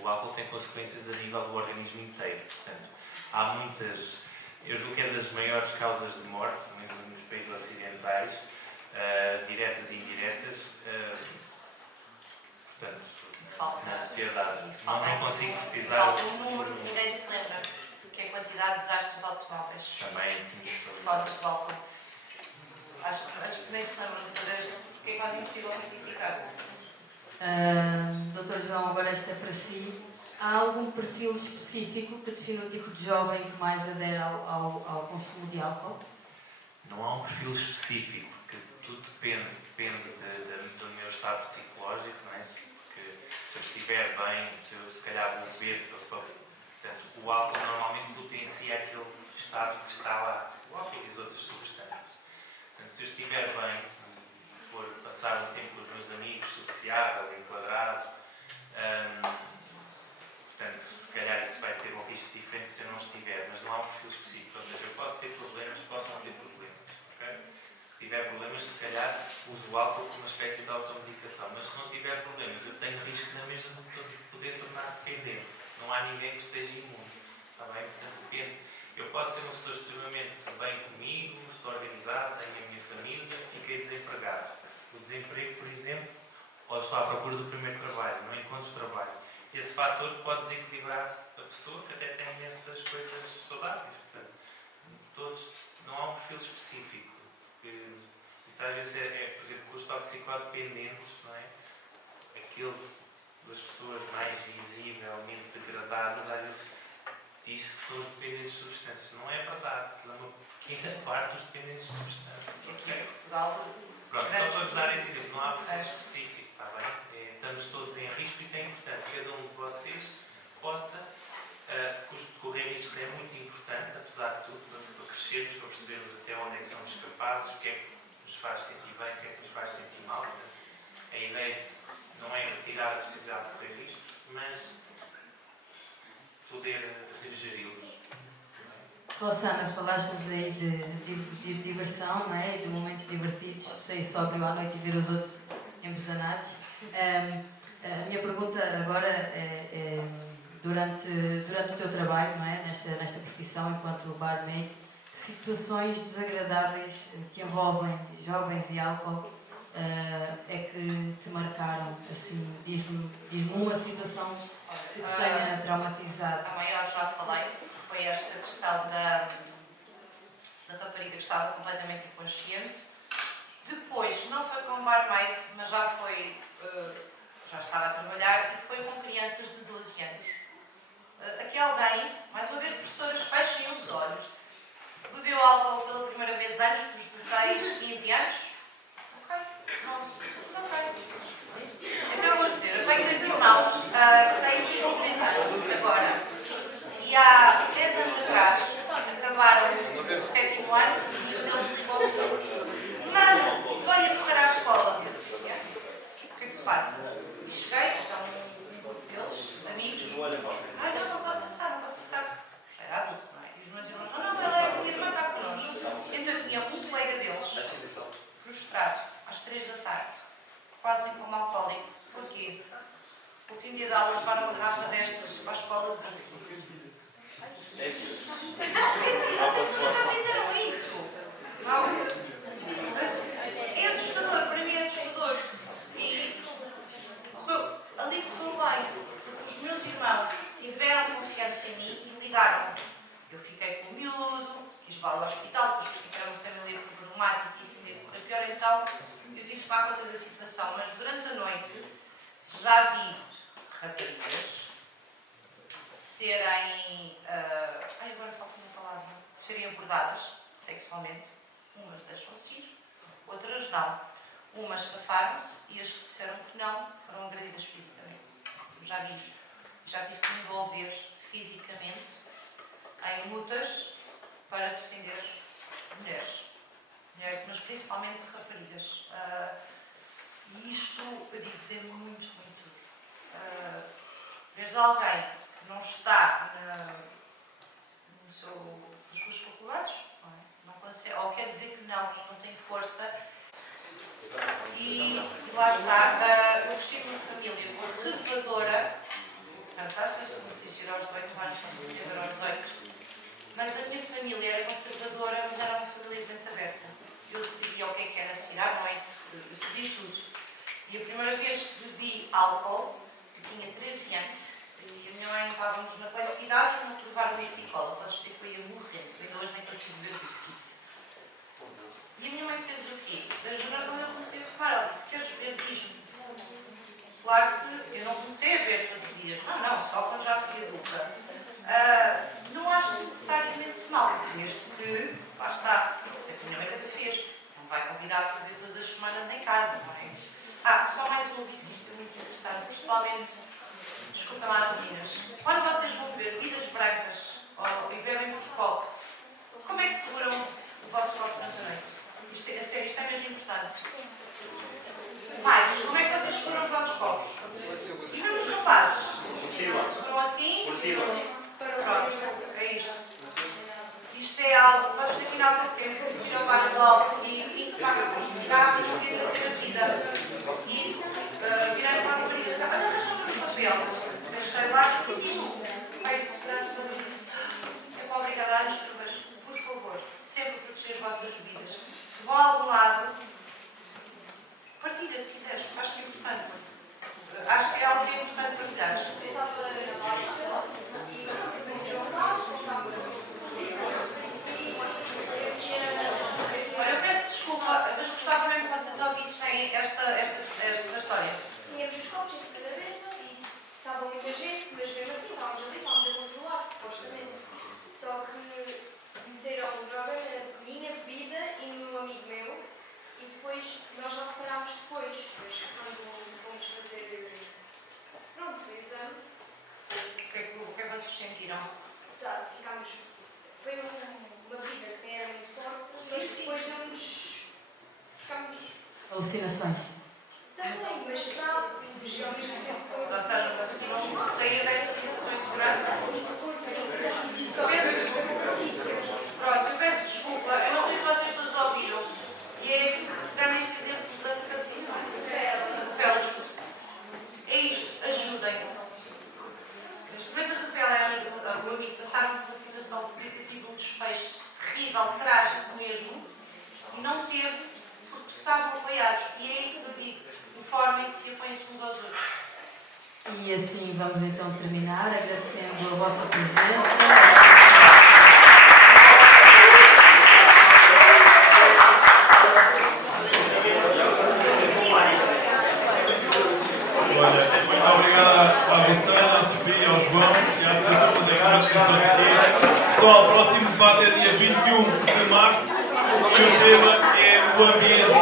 o álcool tem consequências a nível do organismo inteiro. Portanto, há muitas, eu julgo que é das maiores causas de morte, pelo menos nos países ocidentais, diretas e indiretas, portanto, na sociedade. Não consigo precisar. Falta um número que ninguém se lembra, que é a quantidade de desastres automóveis. Também assim, por causa do álcool. Acho que nem se lembram de fazer, porque é quase impossível identificar. Doutor João, agora esta é para si. Há algum perfil específico que define o tipo de jovem que mais adere ao consumo de álcool? Não há um perfil específico, porque tudo depende do meu estado psicológico, não é? porque se eu estiver bem, se eu se calhar vou beber, portanto, o álcool normalmente potencia aquele estado que está lá, o álcool e as outras substâncias. Portanto, se eu estiver bem, for passar um tempo com os meus amigos, sociável, enquadrado, portanto, se calhar isso vai ter um risco diferente se eu não estiver, mas não há um perfil específico, ou seja, eu posso ter problemas, posso não ter problemas, ok? Se tiver problemas, se calhar uso o álcool como uma espécie de automedicação, mas se não tiver problemas, eu tenho risco na mesma de poder tornar dependente. Não há ninguém que esteja imune, está bem? Portanto, depende. Eu posso ser uma pessoa extremamente bem comigo, estou organizado, tenho a minha família, fiquei desempregado. O desemprego, por exemplo, ou estou à procura do primeiro trabalho, não encontro trabalho. Esse fator pode desequilibrar a pessoa que até tem essas coisas saudáveis. Portanto, todos, não há um perfil específico. Isso às vezes por exemplo, com os toxicodependentes, não é? Aquele das pessoas mais visivelmente degradadas, às vezes diz que são os dependentes de substâncias. Não é verdade. Aquilo é uma pequena parte dos dependentes de substâncias. Aqui em Portugal. Pronto, só para vos dar esse exemplo, não há perfil específico, está bem? Estamos todos em risco, isso é importante. Cada um de vocês possa, correr riscos é muito importante, apesar de tudo, para crescermos, para percebermos até onde é que somos capazes, o que é que nos faz sentir bem, o que é que nos faz sentir mal. Portanto, a ideia não é retirar a possibilidade de correr riscos, mas poder geri-los. Rossana, falaste-nos aí de diversão, não é? De momentos divertidos, sair sóbrio à noite e ver os outros embesanados. A minha pergunta agora é durante o teu trabalho, não é? Nesta profissão enquanto barmaid, que situações desagradáveis que envolvem jovens e álcool é que te marcaram? Assim, diz-me uma situação que te tenha traumatizado. A maior já falei, foi esta questão da rapariga que estava completamente inconsciente. Depois, não foi com um barmaid, mas já foi, já estava a trabalhar e foi com crianças de 12 anos. Aqui alguém, mais uma vez, professoras, fechem os olhos, bebeu álcool pela primeira vez antes dos 16, 15 anos. Ok, pronto, tudo ok. Então eu vou dizer, eu tenho 3 irmãos, tenho 23 anos agora, e há 10 anos atrás acabaram o 7º ano e um deles ligou-me e disse: Mano, venha correr à escola. Eu disse: o que é que se passa? E cheguei, estão um deles, amigos. Ai, não pode passar, não pode passar. Era adulto, não é? E os meus irmãos: não, a minha irmã está connosco. Então eu tinha um colega deles, prostrado, às 3 da tarde, quase como alcoólico. Porquê? O último dia de aula levaram uma garrafa destas para a escola de whisky. É sim, vocês já fizeram isso? Não? Mas é assustador, para mim é assustador. E ali correu bem. Os meus irmãos tiveram confiança em mim e ligaram. Eu fiquei com o miúdo, quis levá-lo ao hospital, depois que era uma família problemática e isso ia correr pior, então eu disse para a conta da situação. Mas durante a noite já vi raparigas serem, agora falta uma palavra, serem abordadas sexualmente. Umas deixam-se ir, outras não. Umas safaram-se e as que disseram que não foram agredidas fisicamente. Eu já vi isto. Já tive que me envolver fisicamente em lutas para defender mulheres, mas principalmente raparigas. E isto, eu digo, é muito, muito duro. Vejo alguém que não está nos seus faculdades, não consegue, ou quer dizer que não e não tem força, e lá está. Eu cresci numa família conservadora, fantástica, eu comecei a ir aos 18 anos, comecei a ver aos 18, mas a minha família era conservadora, mas era uma família de mente aberta. Eu sabia o que é que era sair à noite, eu sabia tudo. E a primeira vez que bebi álcool, eu tinha 13 anos, e a minha mãe estávamos na coletividade e não levaram whisky e cola. Posso dizer que eu ia morrer, eu ainda hoje nem consigo beber whisky. E a minha mãe fez o quê? Desde quando eu comecei a fumar, ela disse: queres beber? Diz-me. Claro que eu não comecei a beber todos os dias, não, só quando já fui adulta. Não acho necessariamente mal, desde que, lá está, a minha mãe nunca fez. Não vai convidar para beber todas as semanas em casa, não é? Só mais um whisky, isto é muito importante. há pouco tempo fui subir ao bar do álcool e vim tomar um cigarro e não podia agradecer a vida. E virei para a rapariga e disse: olha, deixa-me ver o papel. Eu cheguei lá e fiz isso. Aí o segurança também disse: é para obrigada antes, mas por favor, sempre proteger as vossas vidas. Se vão a algum lado, partilha se quiseres, acho que é importante. Acho que é algo que é importante partilhar. Eu estava na baixa e recebi um carro, Olha, eu peço desculpa, mas gostava mesmo que vocês ouvissem esta história. tínhamos os copos em cima da mesa e estava muita gente, mas mesmo assim estávamos ali, estávamos a controlar, supostamente. Só que meteram droga na minha bebida e no amigo meu e depois nós já reparámos depois quando fomos fazer o exame. O que é que vocês sentiram? Tá, ficámos. Foi uma bebida que nem era muito forte, Sim, mas sim. depois não nos. Ficámos. Alucinações. Também, mas está. Mas ao mesmo tempo. Ou seja, conseguiram sair dessa situação em segurança? Pronto, eu peço desculpa, eu não sei se vocês todos ouviram. E é pegar neste exemplo da Rafaela, desculpe. É isto, ajudem-se. Neste momento a Rafaela e o amigo passaram por uma situação que podia ter tido um desfecho terrível, trágico mesmo, e não teve porque estavam apoiados. E é aí que eu digo, informem-se e apoiem-se uns aos outros. E assim vamos então terminar, agradecendo a vossa presença. Olha, muito obrigado à Luciana, à Sofia, ao João e à Associação de Técnicos que estão aqui. Pessoal, o próximo debate é dia 21 de março e o tema é o ambiente.